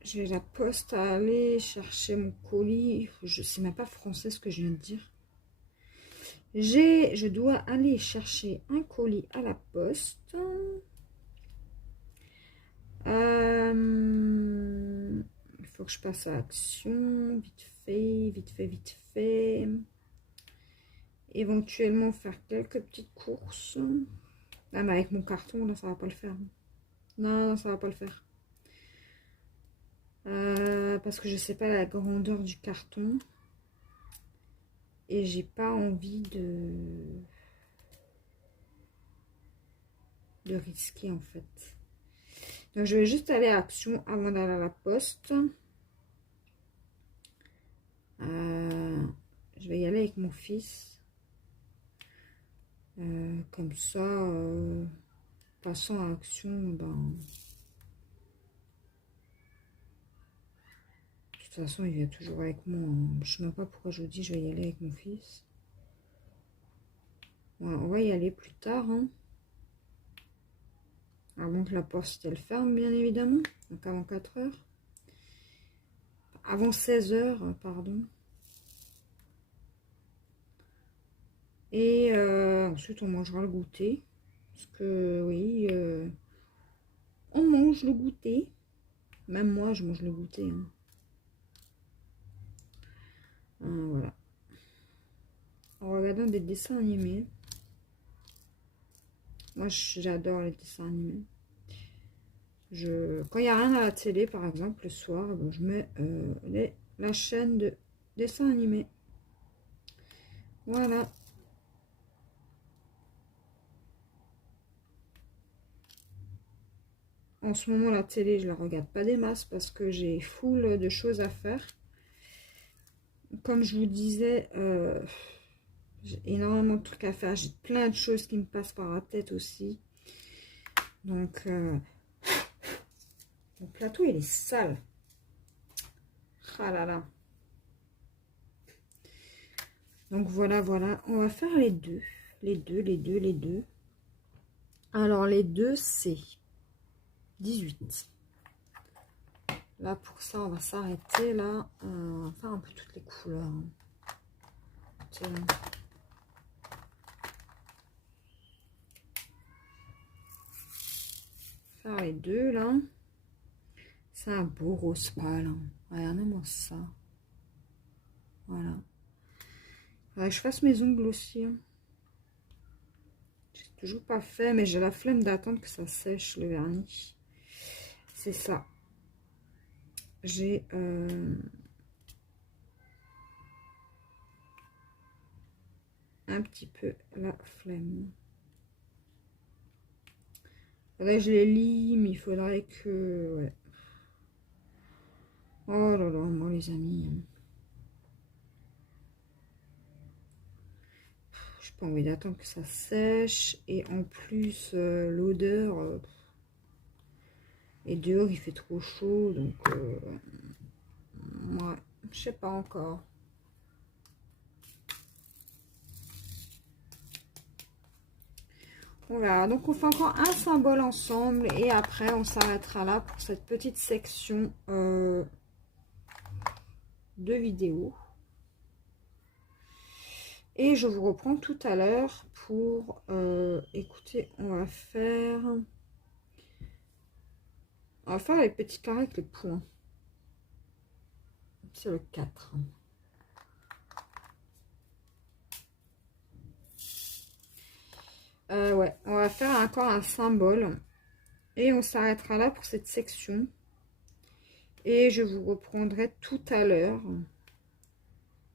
J'ai la poste à aller chercher mon colis. Je sais même pas français ce que je viens de dire. Je dois aller chercher un colis à la poste. Il faut que je passe à action. Vite fait, vite fait, vite fait. Éventuellement faire quelques petites courses. Ah, mais avec mon carton, là, ça va pas le faire. Non, ça va pas le faire. Parce que je sais pas la grandeur du carton. Et j'ai pas envie de risquer, en fait. Donc, je vais juste aller à Action avant d'aller à la poste. Je vais y aller avec mon fils. Comme ça, passant à Action, ben... De toute façon, il vient toujours avec moi, hein. Je ne sais même pas pourquoi je vous dis je vais y aller avec mon fils. Voilà, on va y aller plus tard, hein. Avant que la poste elle ferme, bien évidemment. Donc avant 4 heures. Avant 16 heures, pardon. Et ensuite, on mangera le goûter. Parce que, oui, on mange le goûter. Même moi, je mange le goûter, hein. Voilà. En regardant des dessins animés. Moi, j'adore les dessins animés. Quand il n'y a rien à la télé, par exemple, le soir, bon, je mets la chaîne de dessins animés. Voilà. En ce moment, la télé, je la regarde pas des masses parce que j'ai full de choses à faire. Comme je vous disais, j'ai énormément de trucs à faire. J'ai plein de choses qui me passent par la tête aussi. Donc, mon plateau, il est sale. Ah là là. Donc, voilà, voilà. On va faire les deux. Les deux. Alors, les deux, c'est 18. Là, pour ça, on va s'arrêter là. On va faire un peu toutes les couleurs. Tiens. Faire les deux là. C'est un beau rose pâle. Regardez-moi ça. Voilà. Faudrait que je fasse mes ongles aussi. J'ai toujours pas fait, mais j'ai la flemme d'attendre que ça sèche le vernis. C'est ça. J'ai un petit peu la flemme. Faudrait que je les lime, il faudrait que... Ouais. Oh là là, moi les amis. J'ai pas envie d'attendre que ça sèche. Et en plus, l'odeur... et dehors, il fait trop chaud, donc... ouais, je sais pas encore. On verra. Donc, on fait encore un symbole ensemble. Et après, on s'arrêtera là pour cette petite section de vidéo. Et je vous reprends tout à l'heure pour... écoutez, on va faire les petits carrés avec les points. C'est le 4. Ouais, on va faire encore un symbole. Et on s'arrêtera là pour cette section. Et je vous reprendrai tout à l'heure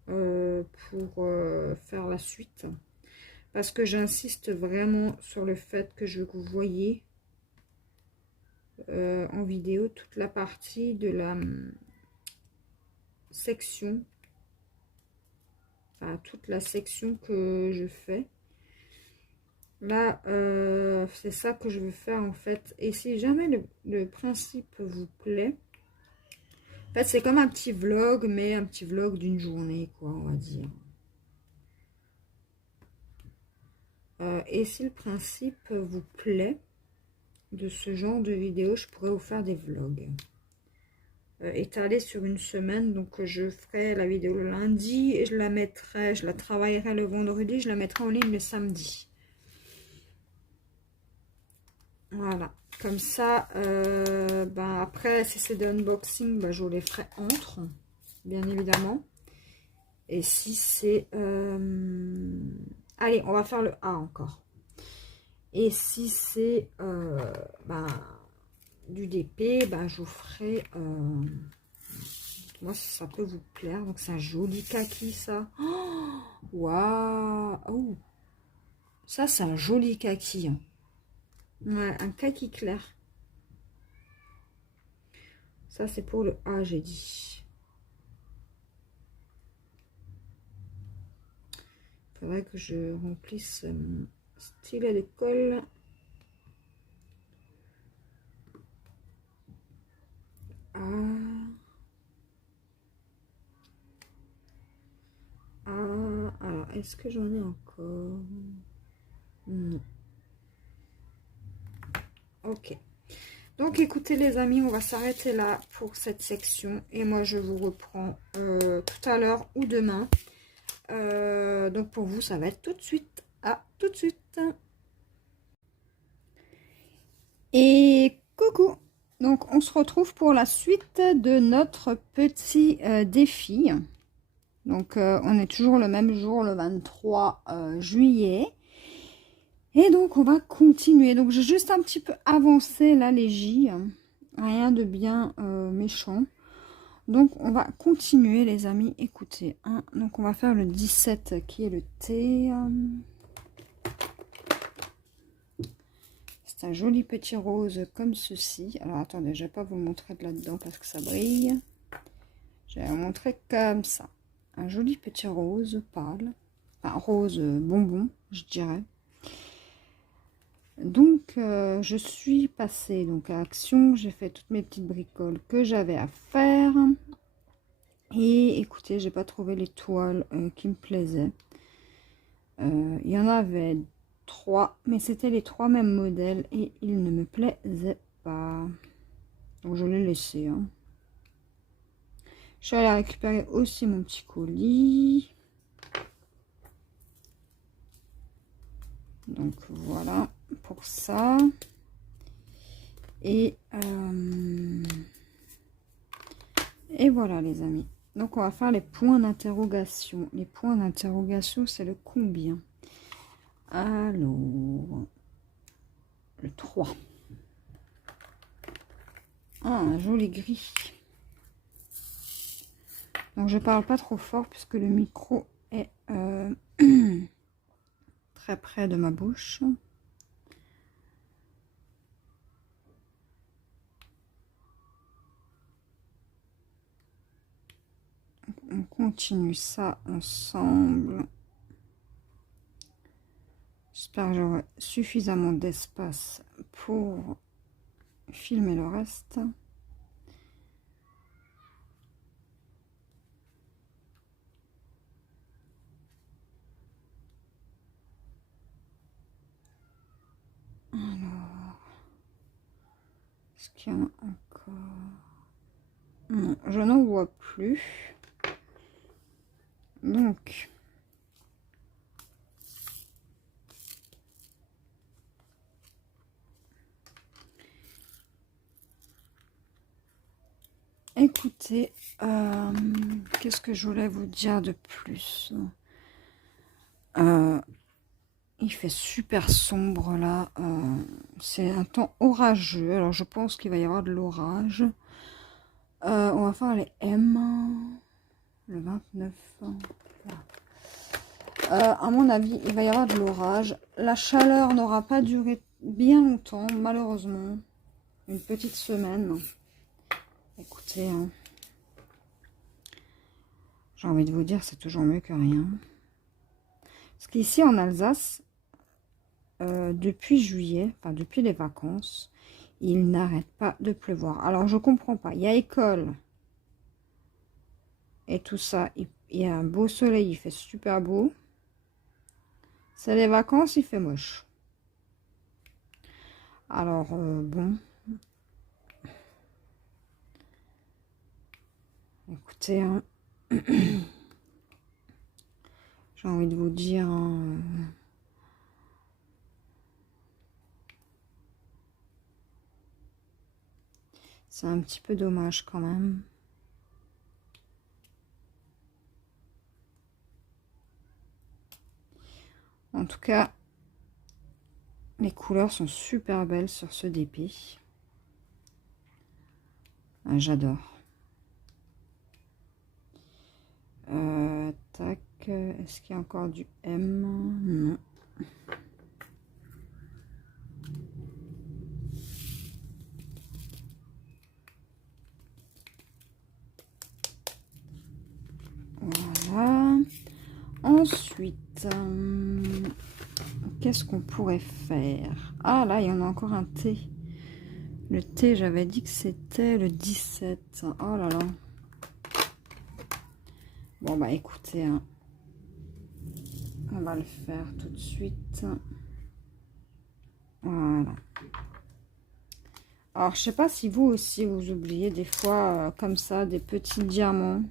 pour faire la suite. Parce que j'insiste vraiment sur le fait que je veux que vous voyez en vidéo toute la partie de la section. Enfin, toute la section que je fais. Là, c'est ça que je veux faire en fait. Et si jamais le principe vous plaît, en fait, c'est comme un petit vlog, mais un petit vlog d'une journée, quoi, on va dire. Et si le principe vous plaît de ce genre de vidéo, je pourrais vous faire des vlogs. Étalés sur une semaine, donc je ferai la vidéo le lundi et je la travaillerai le vendredi, je la mettrai en ligne le samedi. Voilà, comme ça, ben après, si c'est des unboxing, ben je les ferai entre, bien évidemment. Et si c'est... Allez, on va faire le A encore. Et si c'est ben, du DP, ben, je vous ferai... moi, ça peut vous plaire. Donc, c'est un joli kaki, ça. Waouh! Oh, ça, c'est un joli kaki. Hein. Ouais, un kaki clair. Ça, c'est pour le A, j'ai dit. Il faudrait que je remplisse mon stylet de colle. Alors, est-ce que j'en ai encore? Non. Ok. Donc, écoutez les amis, on va s'arrêter là pour cette section. Et moi, je vous reprends tout à l'heure ou demain. Donc, pour vous, ça va être tout de suite. À tout de suite. Et coucou. Donc, on se retrouve pour la suite de notre petit défi. Donc, on est toujours le même jour, le 23 juillet. Et donc, on va continuer. Donc, j'ai juste un petit peu avancé là les J. Rien de bien méchant. Donc, on va continuer, les amis. Écoutez, hein. Donc, on va faire le 17 qui est le T. C'est un joli petit rose comme ceci. Alors, attendez, je ne vais pas vous le montrer de là-dedans parce que ça brille. Je vais vous montrer comme ça. Un joli petit rose pâle. Enfin, rose bonbon, je dirais. Donc, je suis passée donc, à action. J'ai fait toutes mes petites bricoles que j'avais à faire. Et écoutez, j'ai pas trouvé les toiles qui me plaisaient. Il y en avait 3, mais c'était les 3 mêmes modèles et ils ne me plaisaient pas. Donc, je l'ai laissé. Hein. Je suis allée récupérer aussi mon petit colis. Donc, voilà pour ça. Et voilà, les amis. Donc, on va faire les points d'interrogation. Les points d'interrogation, c'est le combien? Alors, le 3. Ah, un joli gris. Donc, je parle pas trop fort puisque le micro est très près de ma bouche. On continue ça ensemble. J'espère que j'aurai suffisamment d'espace pour filmer le reste. Alors, est-ce qu'il y en a encore? Non, je n'en vois plus. Donc, écoutez, qu'est-ce que je voulais vous dire de plus? Il fait super sombre là. C'est un temps orageux. Alors, je pense qu'il va y avoir de l'orage. On va faire les M. Le 29. À mon avis, il va y avoir de l'orage. La chaleur n'aura pas duré bien longtemps, malheureusement. Une petite semaine. Écoutez, hein, j'ai envie de vous dire, c'est toujours mieux que rien. Parce qu'ici en Alsace, depuis juillet, enfin depuis les vacances, il n'arrête pas de pleuvoir. Alors je comprends pas. Il y a école et tout ça. Il y a un beau soleil, il fait super beau. C'est les vacances, il fait moche. Alors bon. Écoutez, hein, j'ai envie de vous dire, hein, c'est un petit peu dommage quand même. En tout cas, les couleurs sont super belles sur ce dépit. Ah, j'adore. Tac, est-ce qu'il y a encore du M? Non. Voilà. Ensuite, qu'est-ce qu'on pourrait faire? Ah, là, il y en a encore un T. Le T, j'avais dit que c'était le 17. Oh là là. Bon, bah écoutez, hein, on va le faire tout de suite. Voilà. Alors, je sais pas si vous aussi, vous oubliez des fois, comme ça, des petits diamants.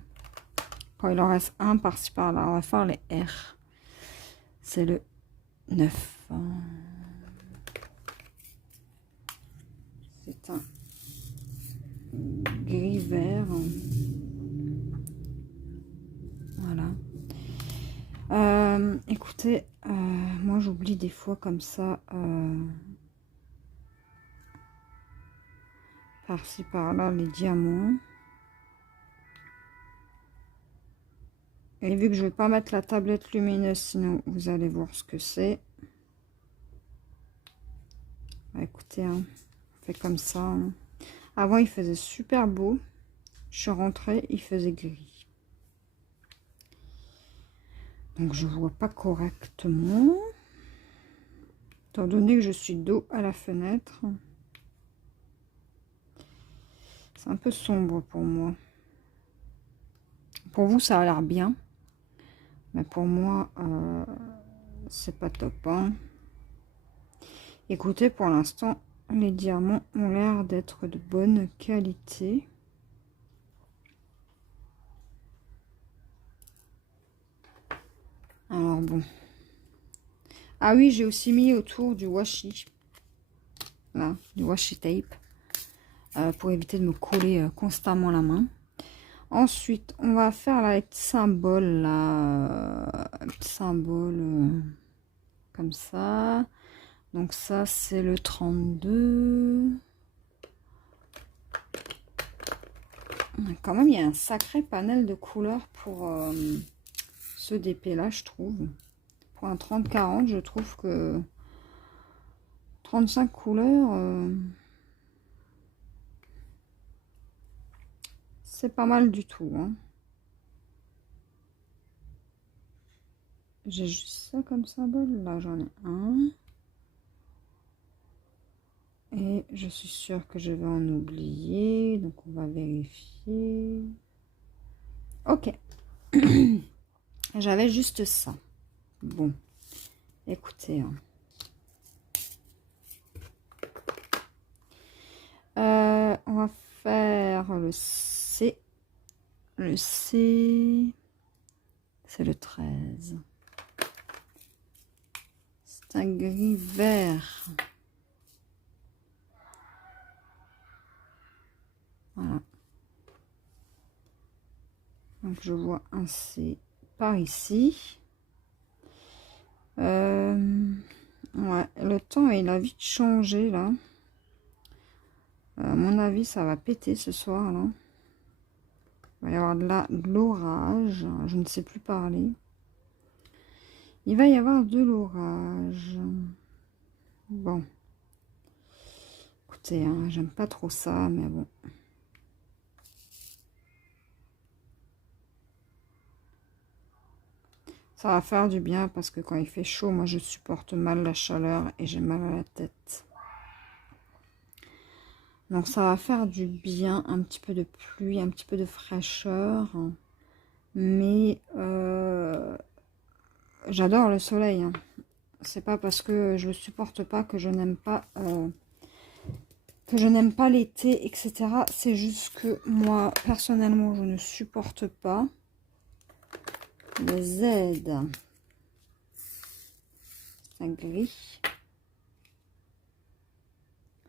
Quand il en reste un par-ci par-là, on va faire les R. C'est le 9. C'est un gris vert. Voilà. écoutez, moi j'oublie des fois comme ça, par-ci par-là, les diamants. Et vu que je vais pas mettre la tablette lumineuse, sinon vous allez voir ce que c'est. Bah, écoutez, hein, on fait comme ça. Hein. Avant, il faisait super beau. Je suis rentrée, il faisait gris. Donc, je vois pas correctement. Étant donné que je suis dos à la fenêtre. C'est un peu sombre pour moi. Pour vous, ça a l'air bien. Mais pour moi, c'est pas top. Hein. Écoutez, pour l'instant, les diamants ont l'air d'être de bonne qualité. Alors bon. Ah oui, j'ai aussi mis autour du washi. Là, du washi tape. Pour éviter de me coller constamment la main. Ensuite, on va faire là, les petits symboles là. Petit symbole comme ça. Donc ça, c'est le 32. Quand même, il y a un sacré panel de couleurs pour ce DP là, je trouve. Pour un 30-40, je trouve que 35 couleurs, c'est pas mal du tout. Hein. J'ai juste ça comme symbole. Là, j'en ai un. Et je suis sûre que je vais en oublier. Donc, on va vérifier. Ok. J'avais juste ça. Bon. Écoutez. Hein. On va faire le C. Le C, c'est le 13. C'est un gris vert. Voilà. Donc je vois un C par ici. Ouais, le temps il a vite changé là. À mon avis, ça va péter ce soir là. Il va y avoir de l'orage. Je ne sais plus parler. Il va y avoir de l'orage. Bon. Écoutez, hein, j'aime pas trop ça, mais bon. Ça va faire du bien parce que quand il fait chaud, moi je supporte mal la chaleur et j'ai mal à la tête. Donc ça va faire du bien, un petit peu de pluie, un petit peu de fraîcheur. Mais j'adore le soleil. Hein. C'est pas parce que je le supporte pas que je n'aime pas l'été, etc. C'est juste que moi, personnellement, je ne supporte pas le Z. C'est un gris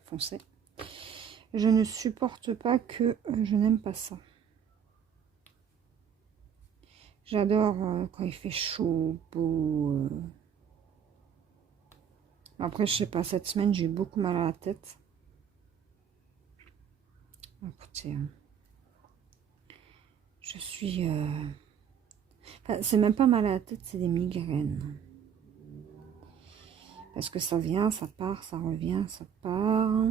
foncé. Je ne supporte pas que je n'aime pas ça. J'adore quand il fait chaud, beau. Après, je sais pas, cette semaine, j'ai eu beaucoup mal à la tête. Écoutez, je suis... Enfin, c'est même pas mal à la tête, c'est des migraines. Parce que ça vient, ça part, ça revient, ça part.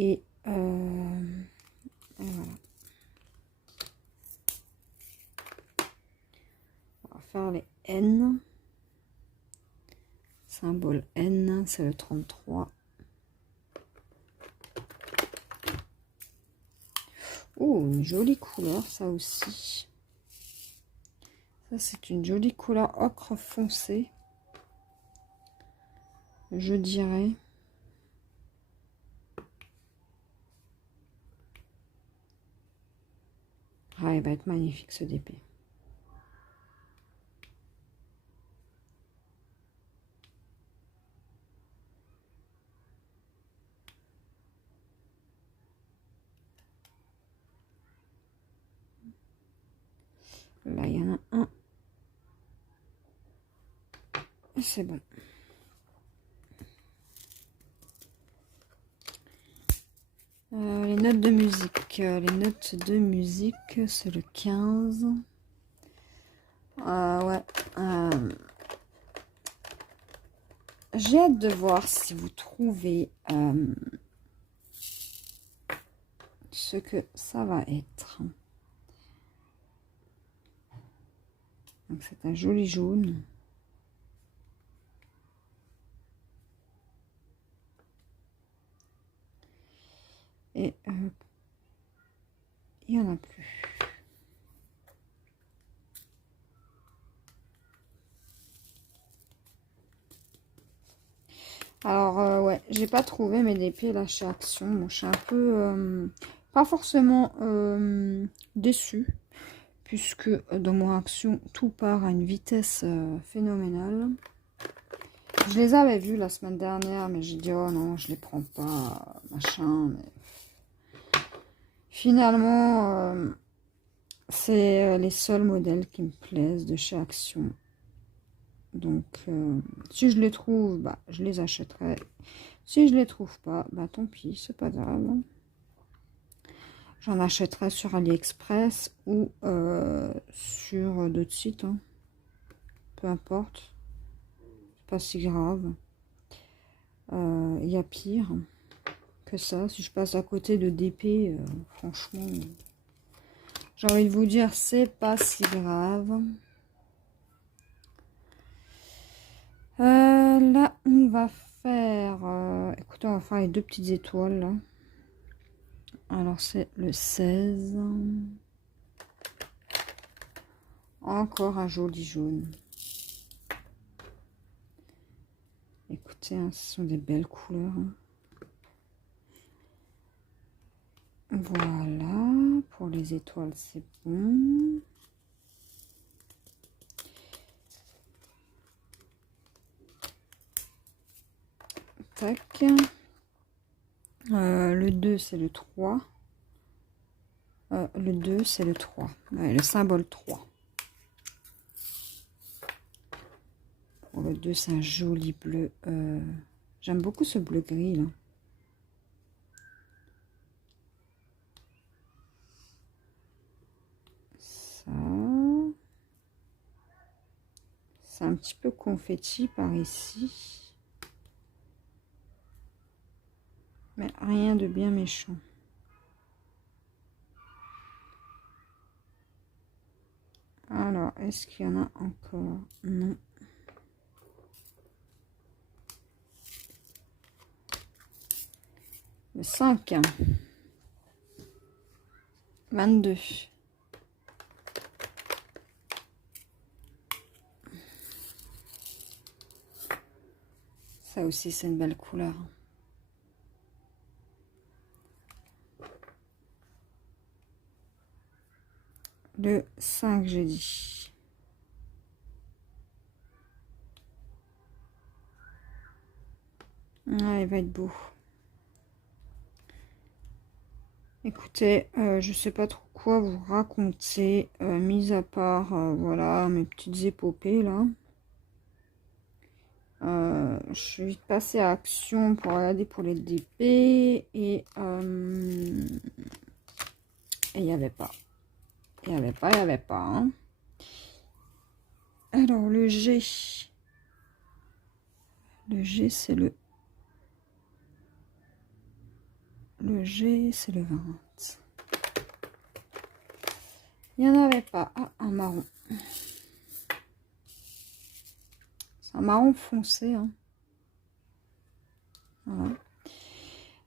Et voilà. On va faire les N. Symbole N, c'est le 33. Oh, une jolie couleur, ça aussi. Ça, c'est une jolie couleur ocre foncé. Je dirais. Ah, il va être magnifique ce DP. Là, il y en a un. Et c'est bon. Les notes de musique. Les notes de musique, c'est le 15. Ouais. J'ai hâte de voir si vous trouvez ce que ça va être. Donc c'est un joli jaune. Et il n'y en a plus. Alors, ouais, j'ai pas trouvé mes DP là chez Action. Bon, je suis un peu, pas forcément déçue, puisque dans mon Action, tout part à une vitesse phénoménale. Je les avais vus la semaine dernière, mais j'ai dit, oh non, je les prends pas, machin. Mais... Finalement, c'est les seuls modèles qui me plaisent de chez Action. Donc, si je les trouve, bah, je les achèterai. Si je les trouve pas, bah tant pis, c'est pas grave. J'en achèterai sur AliExpress ou sur d'autres sites. Hein. Peu importe. C'est pas si grave. Il y a pire que ça. Si je passe à côté de DP, franchement, j'ai envie de vous dire, c'est pas si grave. Là, on va faire... écoutez, on va faire les deux petites étoiles, là. Alors, c'est le 16. Encore un joli jaune. Écoutez, hein, ce sont des belles couleurs. Hein. Voilà, pour les étoiles, c'est bon. Tac. Le 2, c'est le 3. Le 2, c'est le 3. Ouais, le symbole 3. Pour le 2, c'est un joli bleu. J'aime beaucoup ce bleu gris, là. Ça. C'est un petit peu confetti par ici. Mais rien de bien méchant. Alors, est-ce qu'il y en a encore? Non. Le 5. 22. Ça aussi, c'est une belle couleur. Le 5, j'ai dit. Ah, il va être beau. Écoutez, je sais pas trop quoi vous raconter, mis à part, voilà, mes petites épopées, là. Je suis passée à Action pour regarder pour les DP, et il n'y avait pas. Il n'y avait pas, il n'y avait pas. Hein. Alors, le G. Le G, c'est le... Le G, c'est le 20. Il n'y en avait pas. Ah, un marron. C'est un marron foncé. Hein. Voilà.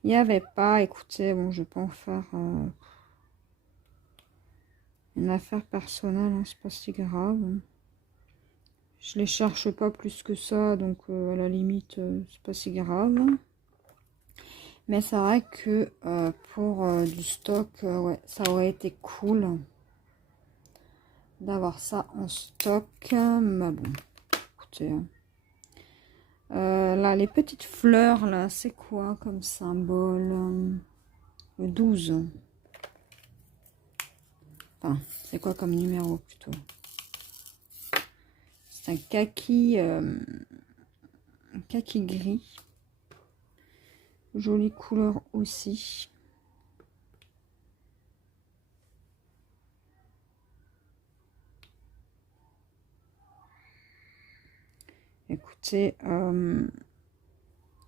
Il n'y avait pas. Écoutez, bon, je vais pas en faire une affaire personnelle. Hein, c'est pas si grave. Je les cherche pas plus que ça. Donc, à la limite, c'est pas si grave. Mais c'est vrai que pour du stock, ouais, ça aurait été cool d'avoir ça en stock. Mais bon, écoutez. Là, les petites fleurs, là, c'est quoi comme symbole? Le 12. Enfin, c'est quoi comme numéro plutôt? C'est un kaki gris. Jolie couleur aussi. Écoutez,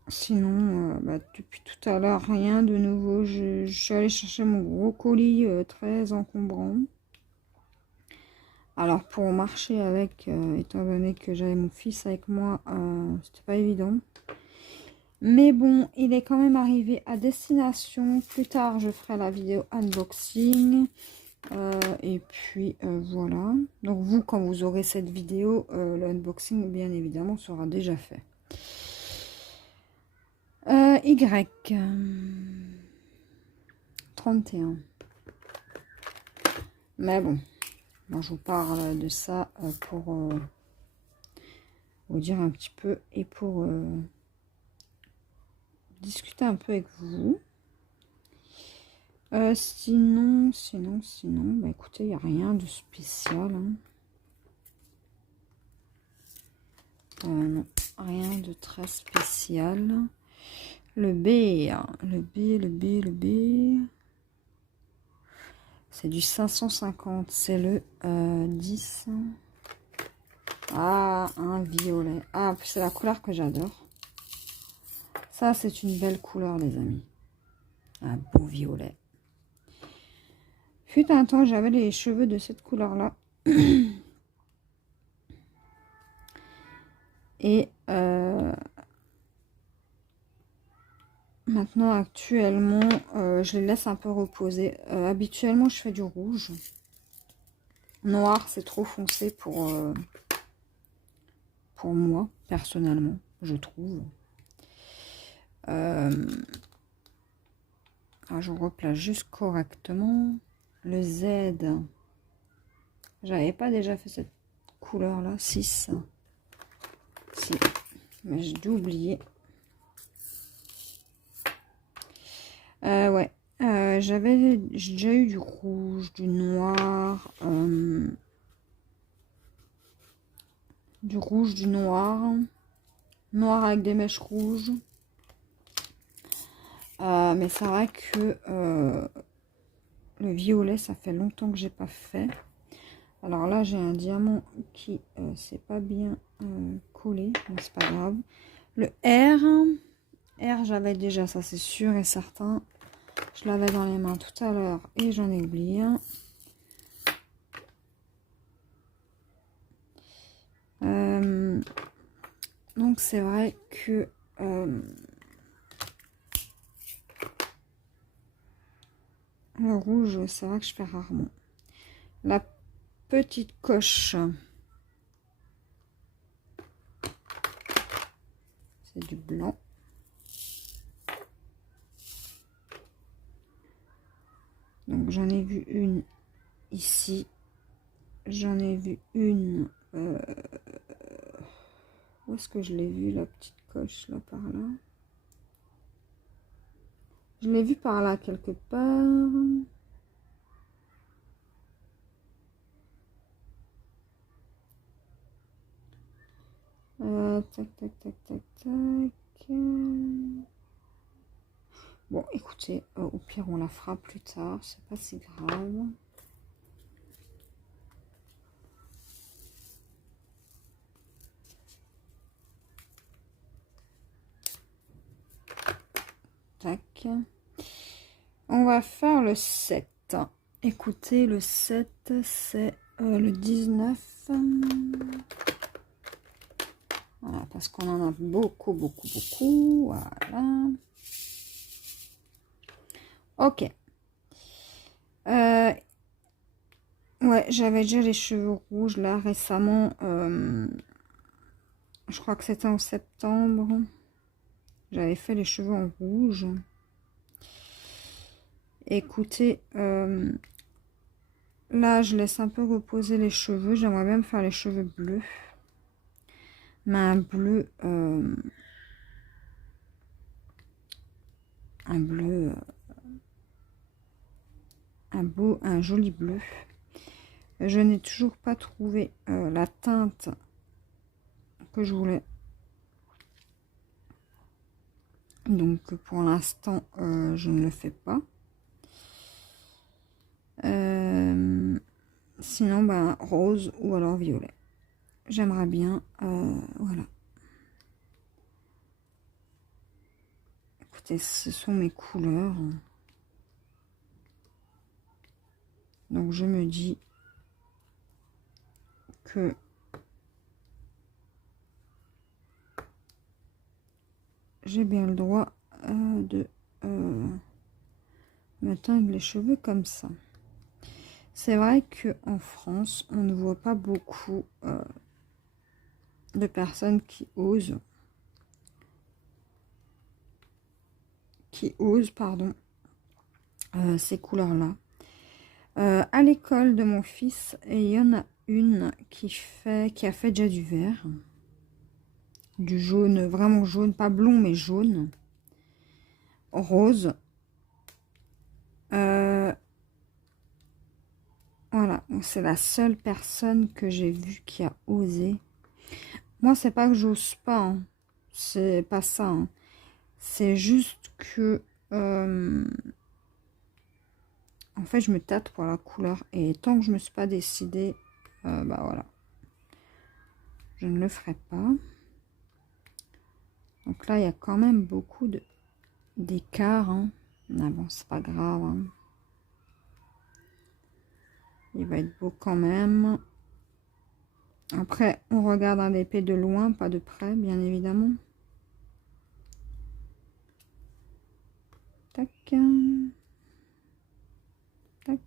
sinon, depuis tout à l'heure, rien de nouveau. Je suis allée chercher mon gros colis très encombrant. Alors, pour marcher avec, étant donné que j'avais mon fils avec moi, c'était pas évident. Mais bon, il est quand même arrivé à destination. Plus tard, je ferai la vidéo unboxing. Et puis, voilà. Donc, vous, quand vous aurez cette vidéo, l'unboxing, bien évidemment, sera déjà fait. Y. 31. Mais bon, moi, je vous parle de ça pour vous dire un petit peu et pour discuter un peu avec vous. Sinon, bah écoutez, il n'y a rien de spécial. Hein. Non, rien de très spécial. Le B. C'est du 550, c'est le 10. Ah, un violet. Ah, c'est la couleur que j'adore. Ça, c'est une belle couleur, les amis. Un beau violet. Fut un temps, j'avais les cheveux de cette couleur-là. Et maintenant, actuellement, je les laisse un peu reposer. Habituellement, je fais du rouge. Noir, c'est trop foncé pour moi, personnellement, je trouve. Je replace juste correctement. Le Z, j'avais pas déjà fait cette couleur là, 6. Si, mais j'ai dû oublier. Ouais, j'ai déjà eu du rouge, du noir, du rouge, du noir, noir avec des mèches rouges. Mais c'est vrai que le violet, ça fait longtemps que j'ai pas fait. Alors là, j'ai un diamant qui c'est pas bien collé, mais c'est pas grave. Le R, j'avais déjà, ça c'est sûr et certain. Je l'avais dans les mains tout à l'heure et j'en ai oublié un. Donc c'est vrai que le rouge, c'est vrai que je fais rarement. La petite coche, c'est du blanc. Donc j'en ai vu une ici. J'en ai vu une. Où est-ce que je l'ai vue, la petite coche, là, par là? Je l'ai vue par là, quelque part. Tac, tac, tac, tac, tac. Bon, écoutez, au pire, on la fera plus tard. C'est pas si grave. Tac. On va faire le 7. Écoutez, le 7, c'est le 19. Voilà, parce qu'on en a beaucoup, beaucoup, beaucoup. Voilà. Ok. Ouais, j'avais déjà les cheveux rouges là récemment. Je crois que c'était en septembre. J'avais fait les cheveux en rouge. Écoutez, là je laisse un peu reposer les cheveux. J'aimerais même faire les cheveux bleus. Mais un bleu... un joli bleu. Je n'ai toujours pas trouvé la teinte que je voulais. Donc pour l'instant, je ne le fais pas. Sinon, ben, rose ou alors violet. J'aimerais bien, voilà. Écoutez, ce sont mes couleurs. Donc je me dis que j'ai bien le droit de me teindre les cheveux comme ça. C'est vrai qu'en France, on ne voit pas beaucoup de personnes qui osent, pardon, ces couleurs-là. À l'école de mon fils, il y en a une qui a fait déjà du vert, du jaune, vraiment jaune, pas blond mais jaune, rose. Voilà, c'est la seule personne que j'ai vue qui a osé. Moi, c'est pas que j'ose pas, hein. C'est pas ça, hein. C'est juste que en fait, je me tâte pour la couleur et tant que je me suis pas décidée, bah voilà, je ne le ferai pas. Donc là, il y a quand même beaucoup d'écart, hein. Ah bon, c'est pas grave, hein. Il va être beau quand même. Après, on regarde un épée de loin, pas de près, bien évidemment. Tac. Tac.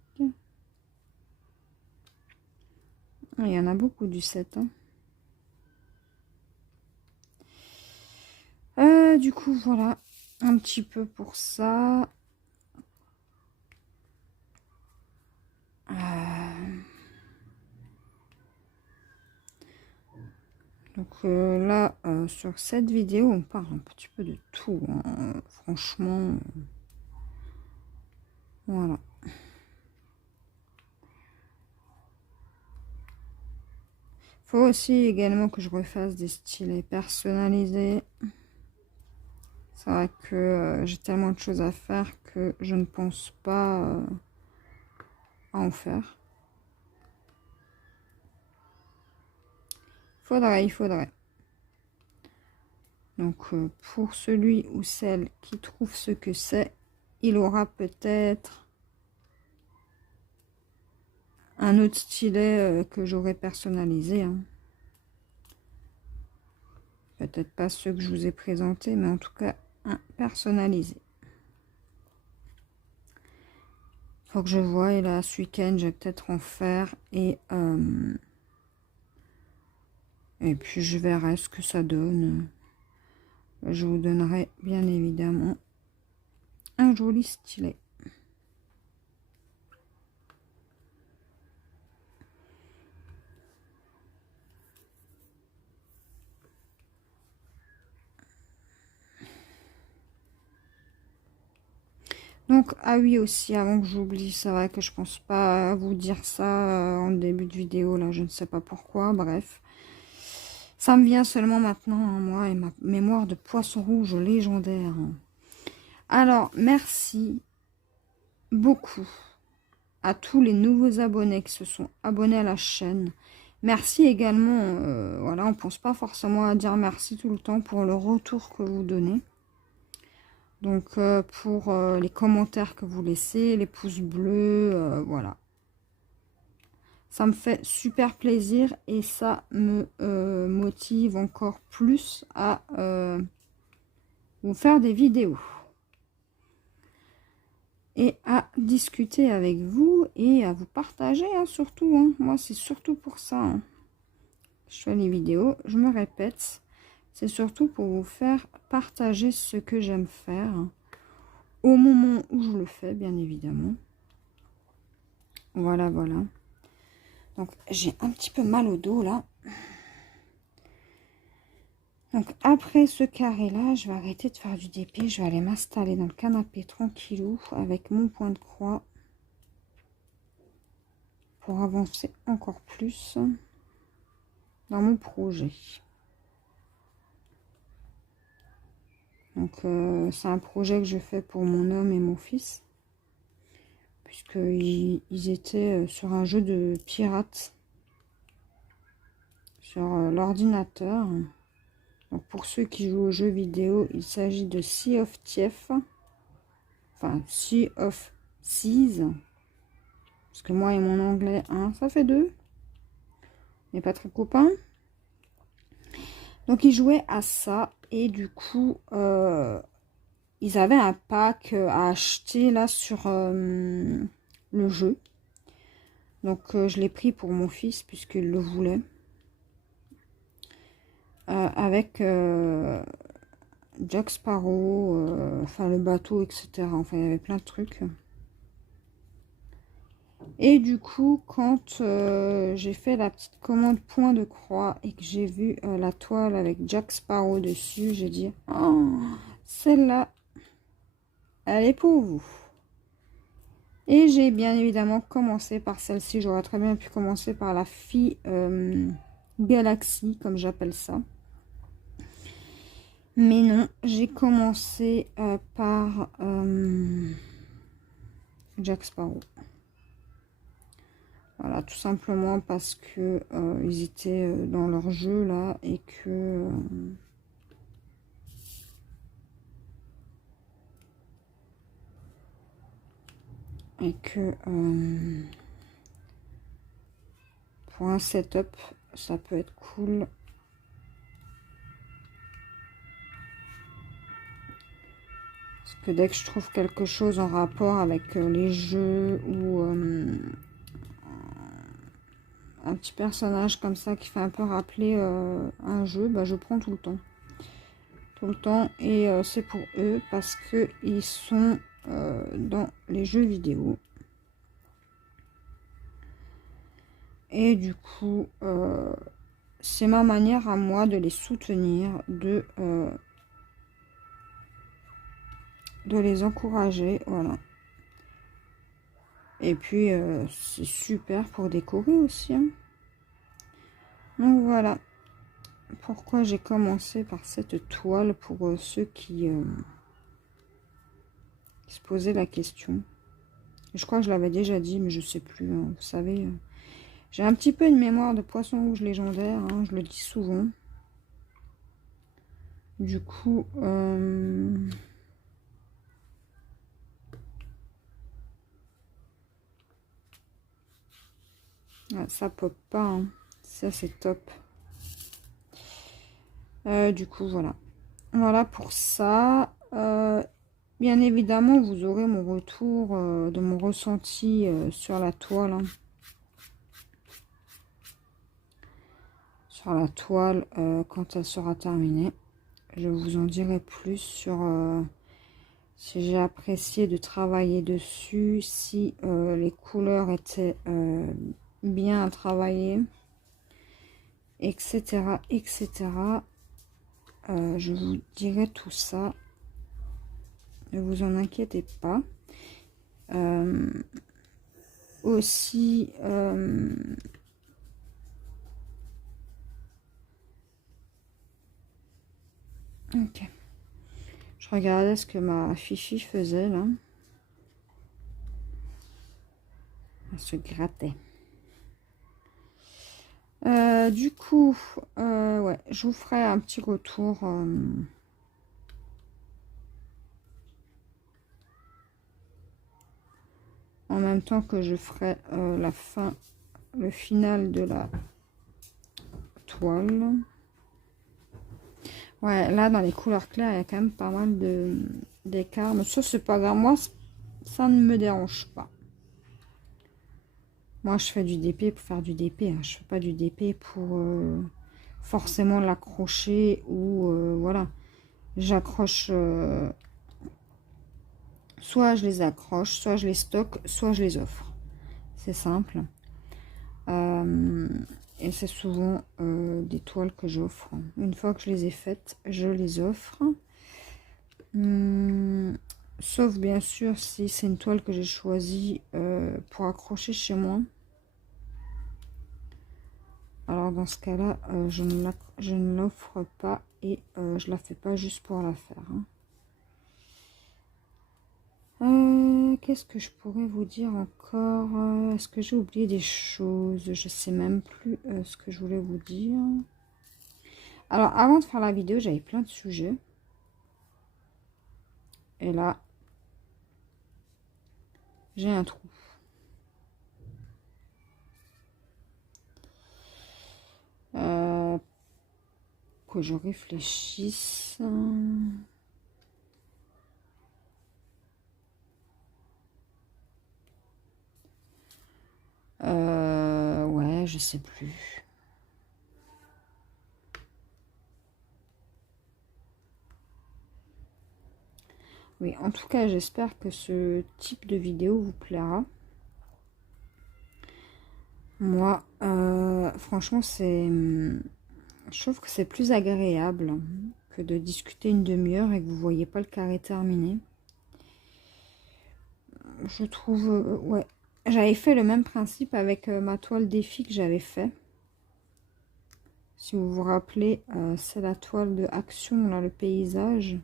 Il y en a beaucoup du 7, hein. Du coup, voilà, un petit peu pour ça. Donc là, sur cette vidéo, on parle un petit peu de tout, hein. Franchement, voilà. Faut aussi également que je refasse des stylets personnalisés. C'est vrai que j'ai tellement de choses à faire que je ne pense pas à en faire. Il faudrait. Donc pour celui ou celle qui trouve ce que c'est, il aura peut-être un autre stylet que j'aurai personnalisé, hein. Peut-être pas ceux que je vous ai présentés, mais en tout cas un personnalisé. Faut que je voie, et là ce week-end je vais peut-être en faire et puis je verrai ce que ça donne. Je vous donnerai bien évidemment un joli stylet. Donc, ah oui aussi, avant que j'oublie, c'est vrai que je pense pas vous dire ça en début de vidéo, là, je ne sais pas pourquoi, bref. Ça me vient seulement maintenant, hein, moi et ma mémoire de poisson rouge légendaire. Alors, merci beaucoup à tous les nouveaux abonnés qui se sont abonnés à la chaîne. Merci également, voilà, on pense pas forcément à dire merci tout le temps pour le retour que vous donnez. Donc, pour les commentaires que vous laissez, les pouces bleus, voilà. Ça me fait super plaisir et ça me motive encore plus à vous faire des vidéos. Et à discuter avec vous et à vous partager, hein, surtout. Hein. Moi, c'est surtout pour ça. Hein. Je fais les vidéos, je me répète. C'est surtout pour vous faire partager ce que j'aime faire. Hein, au moment où je le fais, bien évidemment. Voilà, voilà. Donc, j'ai un petit peu mal au dos, là. Donc, après ce carré-là, je vais arrêter de faire du dépit. Je vais aller m'installer dans le canapé tranquillou avec mon point de croix. pour avancer encore plus dans mon projet. Donc c'est un projet que je fais pour mon homme et mon fils, puisqu'ils étaient sur un jeu de pirates sur l'ordinateur. Donc pour ceux qui jouent aux jeux vidéo, il s'agit de Sea of Thieves, enfin Sea of Seas, parce que moi et mon anglais, hein, ça fait deux, on n'est pas très copains. Donc ils jouaient à ça, et du coup ils avaient un pack à acheter là sur le jeu. Donc je l'ai pris pour mon fils puisqu'il le voulait. Avec Jack Sparrow, enfin le bateau, etc. Enfin il y avait plein de trucs. Et du coup quand j'ai fait la petite commande point de croix et que j'ai vu la toile avec Jack Sparrow dessus, j'ai dit oh, celle-là elle est pour vous. Et j'ai bien évidemment commencé par celle-ci. J'aurais très bien pu commencer par la fille Galaxy, comme j'appelle ça. Mais non, j'ai commencé par Jack Sparrow. Voilà, tout simplement parce que ils étaient dans leur jeu là et que... pour un setup, ça peut être cool. Parce que dès que je trouve quelque chose en rapport avec les jeux ou un petit personnage comme ça qui fait un peu rappeler un jeu, bah, je prends tout le temps. Tout le temps. Et c'est pour eux parce que ils sont dans les jeux vidéo. Et du coup, c'est ma manière à moi de les soutenir, de les encourager, voilà. Et puis, c'est super pour décorer aussi. Hein. Donc voilà pourquoi j'ai commencé par cette toile pour ceux qui se posaient la question. Je crois que je l'avais déjà dit, mais je sais plus. Hein, vous savez, j'ai un petit peu une mémoire de poisson rouge légendaire, hein, je le dis souvent. Du coup, ça pop pas. Hein. Ça, c'est top. Du coup, voilà. Voilà pour ça. Bien évidemment, vous aurez mon retour de mon ressenti sur la toile. Hein. Sur la toile quand elle sera terminée. Je vous en dirai plus sur si j'ai apprécié de travailler dessus, si les couleurs étaient bien travaillées, etc. etc. Je vous dirai tout ça. Ne vous en inquiétez pas. Aussi, ok. Je regardais ce que ma Fifi faisait là. Elle se grattait. Du coup, ouais, je vous ferai un petit retour. En même temps que je ferai la fin, le final de la toile. Ouais, là dans les couleurs claires, il y a quand même pas mal d'écart. Mais ça, c'est pas grave. Moi, ça ne me dérange pas. Moi, je fais du DP pour faire du DP. Hein. Je fais pas du DP pour forcément l'accrocher ou voilà. J'accroche. Soit je les accroche, soit je les stocke, soit je les offre. C'est simple. Et c'est souvent des toiles que j'offre. Une fois que je les ai faites, je les offre. Sauf bien sûr si c'est une toile que j'ai choisie pour accrocher chez moi. Alors dans ce cas-là, je ne l'offre pas et je la fais pas juste pour la faire. Qu'est-ce que je pourrais vous dire encore? Est-ce que j'ai oublié des choses? Je sais même plus ce que je voulais vous dire. Alors avant de faire la vidéo, j'avais plein de sujets. Et là, j'ai un trou. Que je réfléchisse. Ouais, je sais plus. Oui, en tout cas, j'espère que ce type de vidéo vous plaira. Moi, franchement, je trouve que c'est plus agréable que de discuter une demi-heure et que vous voyez pas le carré terminé. Je trouve, ouais. J'avais fait le même principe avec ma toile défi que j'avais fait. Si vous vous rappelez, c'est la toile de action, là, le paysage.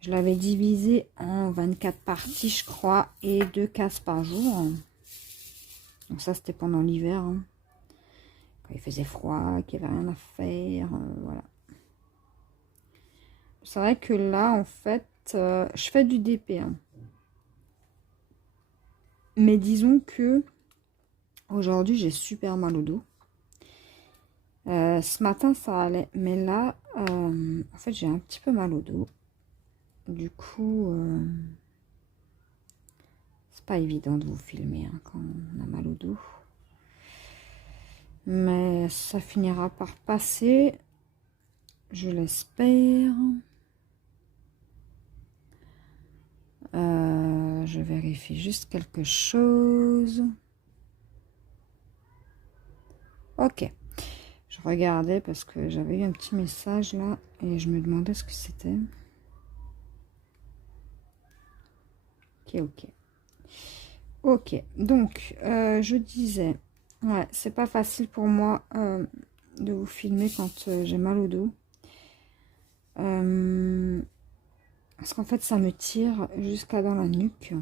Je l'avais divisé en 24 parties, je crois, et 2 cases par jour. Donc ça, c'était pendant l'hiver. Quand il faisait froid, qu'il n'y avait rien à faire, voilà. C'est vrai que là, en fait, je fais du DP. Mais disons que aujourd'hui, j'ai super mal au dos. Ce matin, ça allait. Mais là, en fait, j'ai un petit peu mal au dos. Du coup, c'est pas évident de vous filmer quand on a mal au dos. Mais ça finira par passer. Je l'espère. Je vérifie juste quelque chose. Ok. Je regardais parce que j'avais eu un petit message là et je me demandais ce que c'était. Ok. Ok. Donc, je disais, ouais, c'est pas facile pour moi de vous filmer quand j'ai mal au dos. Parce qu'en fait, ça me tire jusqu'à dans la nuque.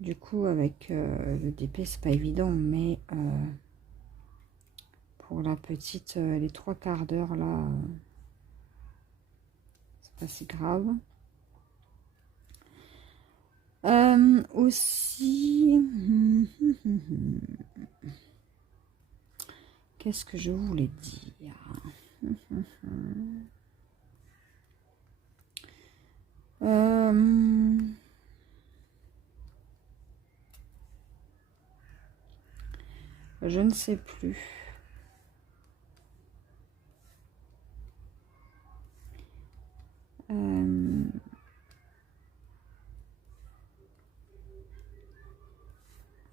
Du coup, avec le DP, c'est pas évident, mais pour la petite, les 3/4 d'heure là, c'est pas si grave. Aussi, qu'est-ce que je voulais dire? Je ne sais plus.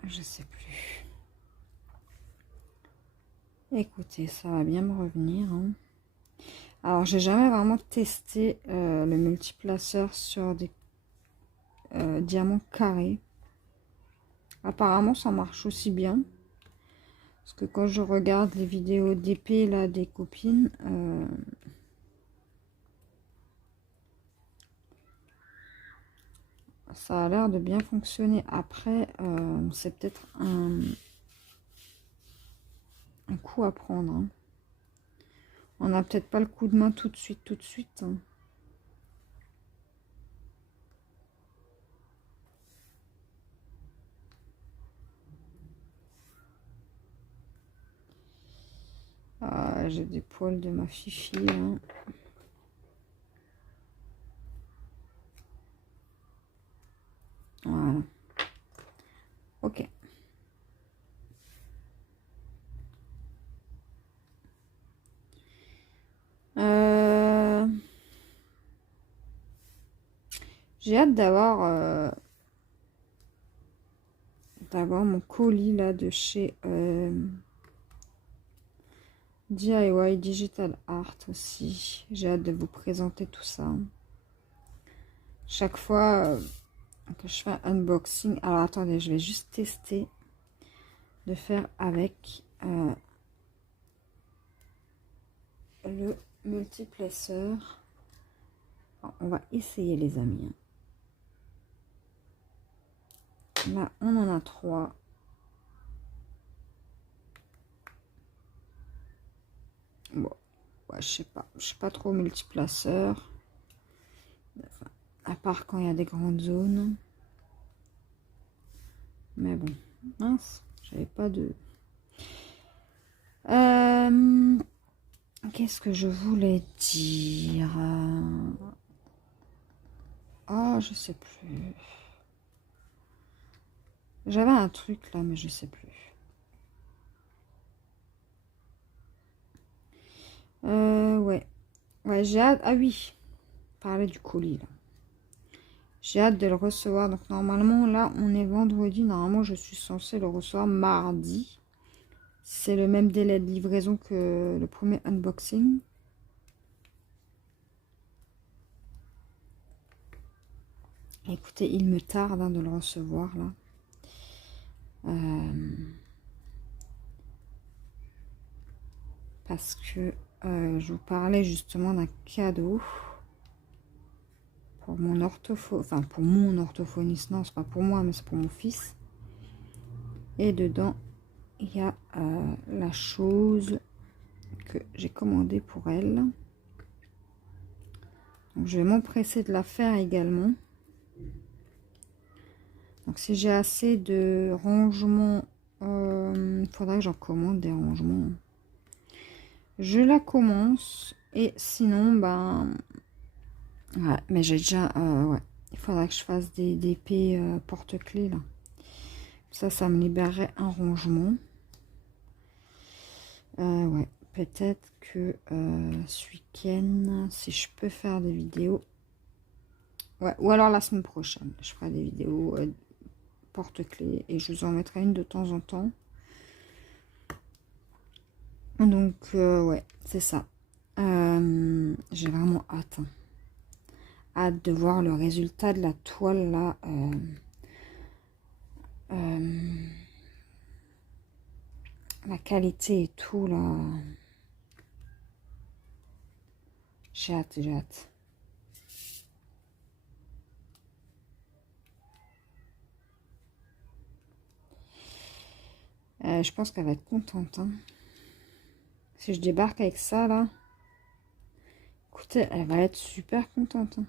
Je sais plus. Écoutez, ça va bien me revenir. Alors, j'ai jamais vraiment testé le multiplaceur sur des diamants carrés. Apparemment, ça marche aussi bien. Parce que quand je regarde les vidéos d'épée là des copines, ça a l'air de bien fonctionner. Après, c'est peut-être un coup à prendre. On n'a peut-être pas le coup de main tout de suite, Ah, j'ai des poils de ma fifi. Voilà. Ok. J'ai hâte d'avoir mon colis là de chez DIY Digital Art aussi. J'ai hâte de vous présenter tout ça. Chaque fois que je fais un unboxing. Alors attendez, je vais juste tester de faire avec le multiplesseur. On va essayer les amis. Là on en a 3. Bon, ouais, je sais pas trop multiplaceur. Enfin, à part quand il y a des grandes zones. Mais bon, mince, j'avais pas de... Qu'est-ce que je voulais dire? Oh, je sais plus. J'avais un truc là, mais je sais plus. Ouais. Ouais, j'ai hâte. Ah oui, parler du colis là. J'ai hâte de le recevoir. Donc normalement, là, on est vendredi. Normalement, je suis censée le recevoir mardi. C'est le même délai de livraison que le premier unboxing. Écoutez, il me tarde de le recevoir là. Parce que je vous parlais justement d'un cadeau pour mon enfin pour mon orthophoniste. Non, c'est pas pour moi, mais c'est pour mon fils. Et dedans, il y a la chose que j'ai commandée pour elle. Donc je vais m'empresser de la faire également. Donc si j'ai assez de rangements, il faudra que j'en commande des rangements. Je la commence et sinon, ben, ouais, mais j'ai déjà, ouais, il faudra que je fasse des épées porte-clés là. Ça me libérerait un rangement. Ouais, peut-être que ce week-end, si je peux faire des vidéos, ouais, ou alors la semaine prochaine, je ferai des vidéos porte-clés et je vous en mettrai une de temps en temps. Donc, ouais, c'est ça. J'ai vraiment hâte. Hein. Hâte de voir le résultat de la toile là. La qualité et tout là. J'ai hâte, j'ai hâte. Je pense qu'elle va être contente. Hein. Si je débarque avec ça là. Écoutez, elle va être super contente. Hein.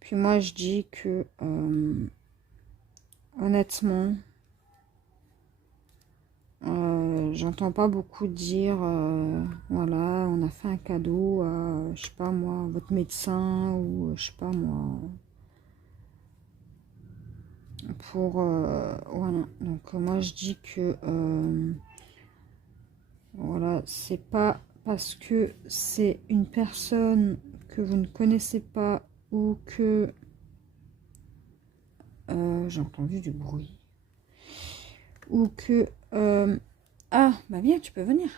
Puis moi, je dis que, honnêtement, j'entends pas beaucoup dire, voilà, on a fait un cadeau à, je sais pas moi, votre médecin ou, je sais pas moi, pour, voilà. Donc, moi, je dis que, voilà, c'est pas parce que c'est une personne que vous ne connaissez pas ou que j'ai entendu du bruit ou que ah bah viens, tu peux venir.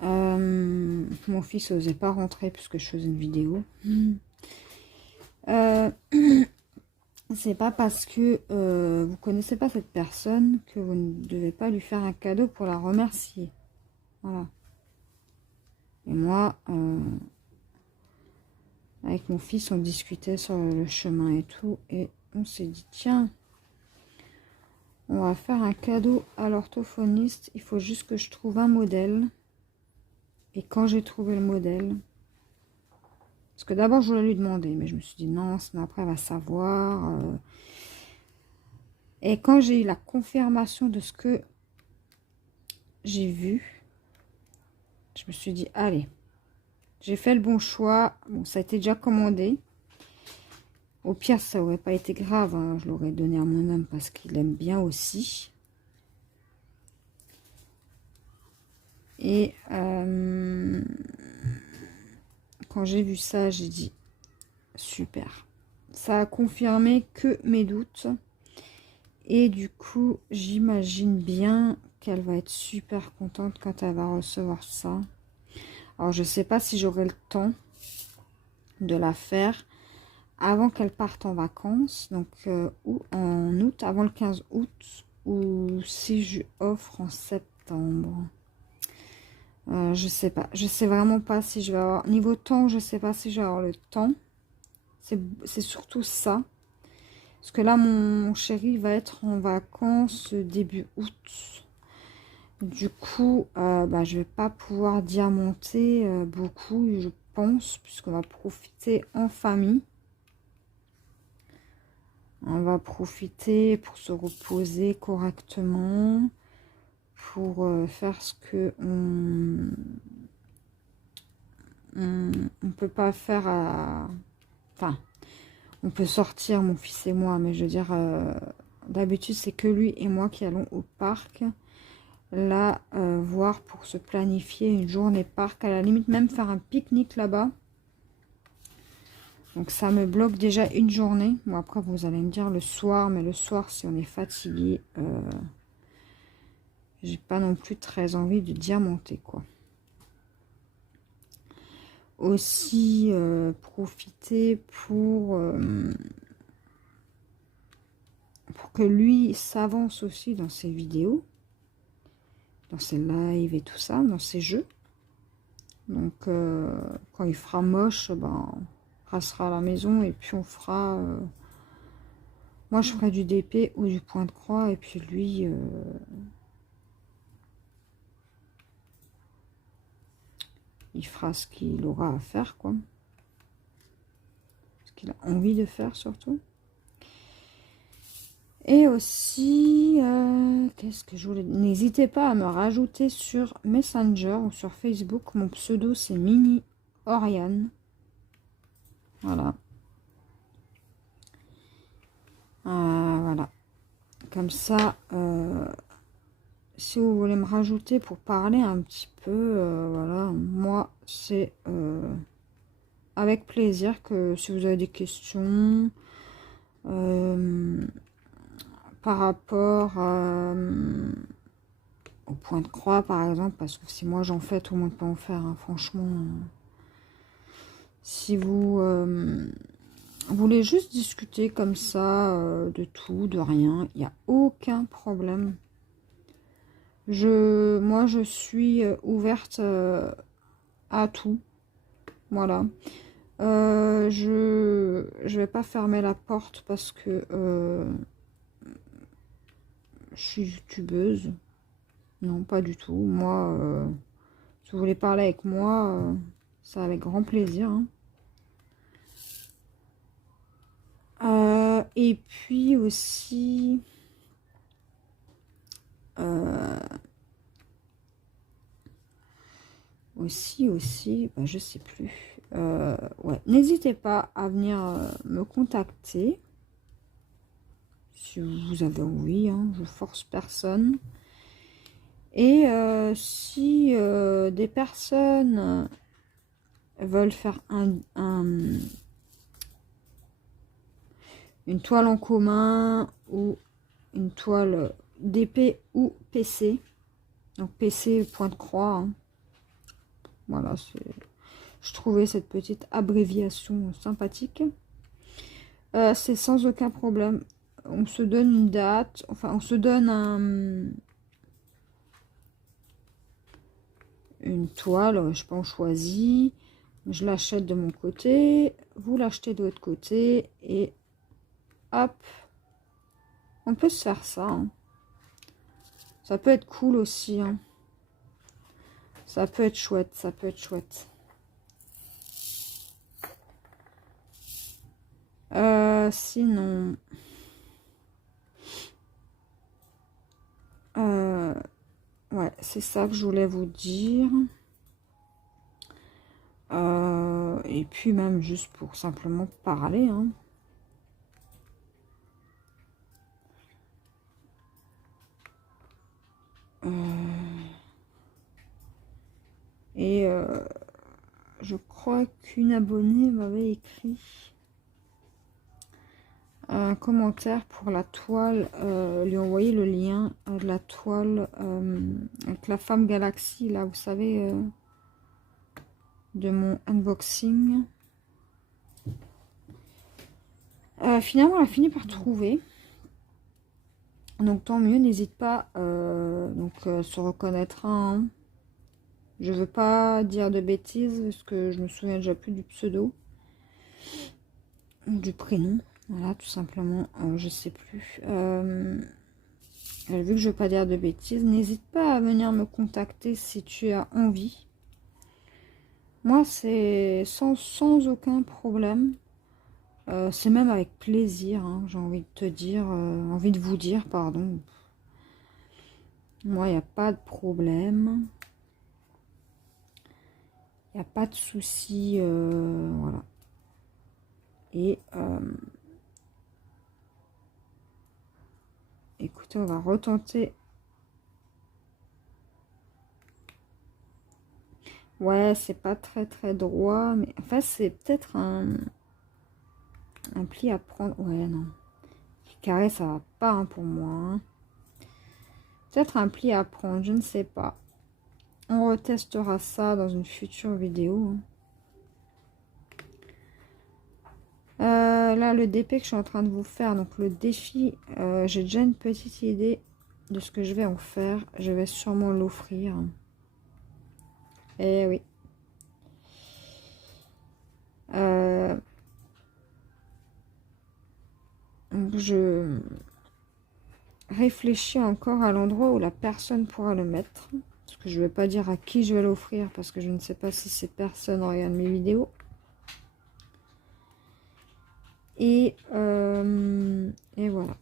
Mon fils n'osait pas rentrer puisque je faisais une vidéo. C'est pas parce que vous connaissez pas cette personne que vous ne devez pas lui faire un cadeau pour la remercier. Voilà. Et moi, avec mon fils, on discutait sur le chemin et tout. Et on s'est dit, tiens, on va faire un cadeau à l'orthophoniste. Il faut juste que je trouve un modèle. Et quand j'ai trouvé le modèle... Parce que d'abord, je voulais lui demander. Mais je me suis dit, non, sinon après, elle va savoir. Et quand j'ai eu la confirmation de ce que j'ai vu, je me suis dit, allez, j'ai fait le bon choix. Bon, ça a été déjà commandé. Au pire, ça aurait pas été grave. Hein. Je l'aurais donné à mon homme parce qu'il aime bien aussi. Et quand j'ai vu ça, j'ai dit, super. Ça a confirmé que mes doutes. Et du coup, j'imagine bien qu'elle va être super contente quand elle va recevoir ça. Alors, je sais pas si j'aurai le temps de la faire avant qu'elle parte en vacances, donc ou en août, avant le 15 août, ou si je offre en septembre. Je sais pas, je sais vraiment pas si je vais avoir, niveau temps, je sais pas si je vais avoir le temps. C'est surtout ça. Parce que là, mon chéri va être en vacances début août. Du coup, bah, je vais pas pouvoir diamanter beaucoup, je pense, puisqu'on va profiter en famille. On va profiter pour se reposer correctement, pour faire ce que on peut pas faire à... Enfin, on peut sortir, mon fils et moi, mais je veux dire, d'habitude, c'est que lui et moi qui allons au parc. Là, voir pour se planifier une journée parc, à la limite même faire un pique-nique là-bas. Donc ça me bloque déjà une journée. Bon, après vous allez me dire le soir, mais le soir si on est fatigué, j'ai pas non plus très envie de diamanter quoi. Aussi profiter pour que lui s'avance aussi dans ses vidéos, dans ses lives et tout ça, dans ses jeux. Donc quand il fera moche, ben on restera à la maison et puis on fera... moi je ferai du DP ou du point de croix et puis lui... il fera ce qu'il aura à faire, quoi. Ce qu'il a envie de faire, surtout. Et aussi, qu'est-ce que je voulais... N'hésitez pas à me rajouter sur Messenger ou sur Facebook. Mon pseudo, c'est Mini Oriane. Voilà. Voilà. Comme ça, si vous voulez me rajouter pour parler un petit peu, voilà, moi, c'est avec plaisir que si vous avez des questions... par rapport au point de croix par exemple, parce que si moi j'en fais, tout le monde peut en faire, hein, franchement. Si vous voulez juste discuter comme ça, de tout, de rien, il n'y a aucun problème. Moi je suis ouverte à tout, voilà. Je vais pas fermer la porte parce que je suis youtubeuse. Non, pas du tout. Moi, si vous voulez parler avec moi, c'est avec grand plaisir. Hein. Et puis aussi... bah, je sais plus. Ouais, n'hésitez pas à venir me contacter. Si vous avez envie, hein, je force personne. Et si des personnes veulent faire une toile en commun ou une toile d'épée ou PC, donc PC point de croix, hein. Voilà, je trouvais cette petite abréviation sympathique. C'est sans aucun problème. On se donne une date, enfin on se donne une toile, je sais pas, on choisit, je l'achète de mon côté, vous l'achetez de votre côté, et hop, on peut se faire ça. Hein. Ça peut être cool aussi. Hein. Ça peut être chouette, ça peut être chouette. Sinon... ouais, c'est ça que je voulais vous dire. Et puis même juste pour simplement parler. Hein. Et je crois qu'une abonnée m'avait écrit un commentaire pour la toile, lui envoyer le lien de la toile avec la femme galaxie, là, vous savez, de mon unboxing. Finalement, elle a fini par trouver. Donc tant mieux, n'hésite pas. Se reconnaîtra. Hein. Je veux pas dire de bêtises parce que je me souviens déjà plus du pseudo. Du prénom. Voilà, tout simplement. Je sais plus. Vu que je veux pas dire de bêtises, n'hésite pas à venir me contacter si tu as envie. Moi, c'est sans aucun problème. C'est même avec plaisir, hein, j'ai envie de te dire, envie de vous dire, pardon. Moi, il n'y a pas de problème. Il n'y a pas de souci, voilà. Et, écoutez, on va retenter. Ouais, c'est pas très droit, mais en fait, c'est peut-être un pli à prendre. Ouais, non. Carré, ça va pas hein, pour moi. Hein. Peut-être un pli à prendre, je ne sais pas. On retestera ça dans une future vidéo. Là, le DP que je suis en train de vous faire, donc le défi, j'ai déjà une petite idée de ce que je vais en faire. Je vais sûrement l'offrir. Eh oui. Donc je réfléchis encore à l'endroit où la personne pourra le mettre. Parce que je ne vais pas dire à qui je vais l'offrir parce que je ne sais pas si ces personnes regardent mes vidéos. Et voilà.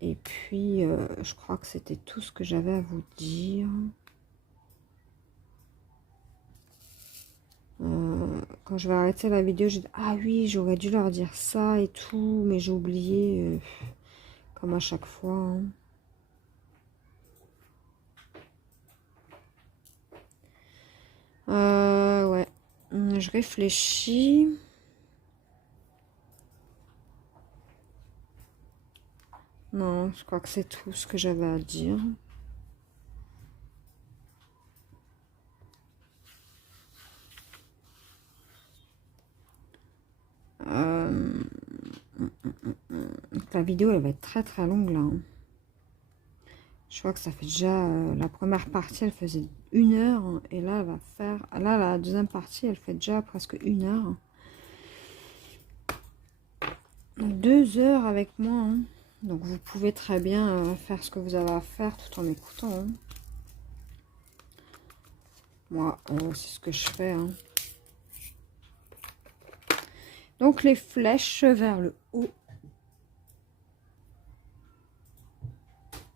Et puis, je crois que c'était tout ce que j'avais à vous dire. Quand je vais arrêter la vidéo, j'ai dit, ah oui, j'aurais dû leur dire ça et tout, mais j'ai oublié, comme à chaque fois. Hein. Ouais, je réfléchis. Non, je crois que c'est tout ce que j'avais à dire. La vidéo, elle va être très longue là. Hein. Je crois que ça fait déjà... la première partie, elle faisait 1 heure. Et là, elle va faire... Là, la deuxième partie, elle fait déjà presque 1 heure. 2 heures avec moi. Hein. Donc, vous pouvez très bien faire ce que vous avez à faire tout en écoutant. Hein. Moi, c'est ce que je fais. Hein. Donc, les flèches vers le haut.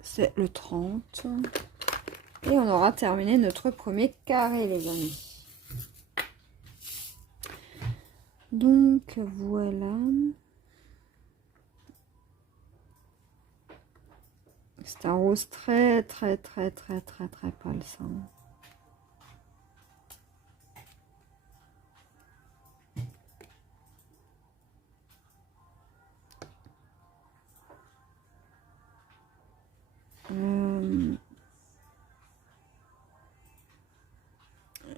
C'est le 30. Et on aura terminé notre premier carré, les amis. Donc, voilà. C'est un rose très pâle, ça.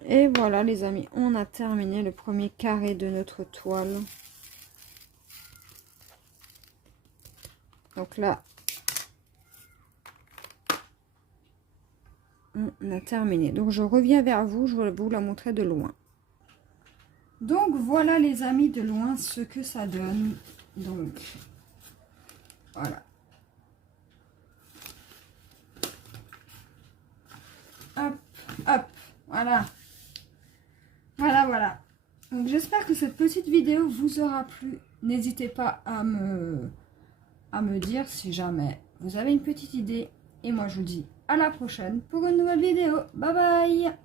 Et voilà les amis, on a terminé le premier carré de notre toile. Donc là, on a terminé. Donc je reviens vers vous, je vais vous la montrer de loin. Donc voilà les amis de loin ce que ça donne. Donc voilà. Hop, hop, voilà. Voilà. Donc j'espère que cette petite vidéo vous aura plu. N'hésitez pas à me dire si jamais vous avez une petite idée. Et moi je vous dis à la prochaine pour une nouvelle vidéo. Bye bye.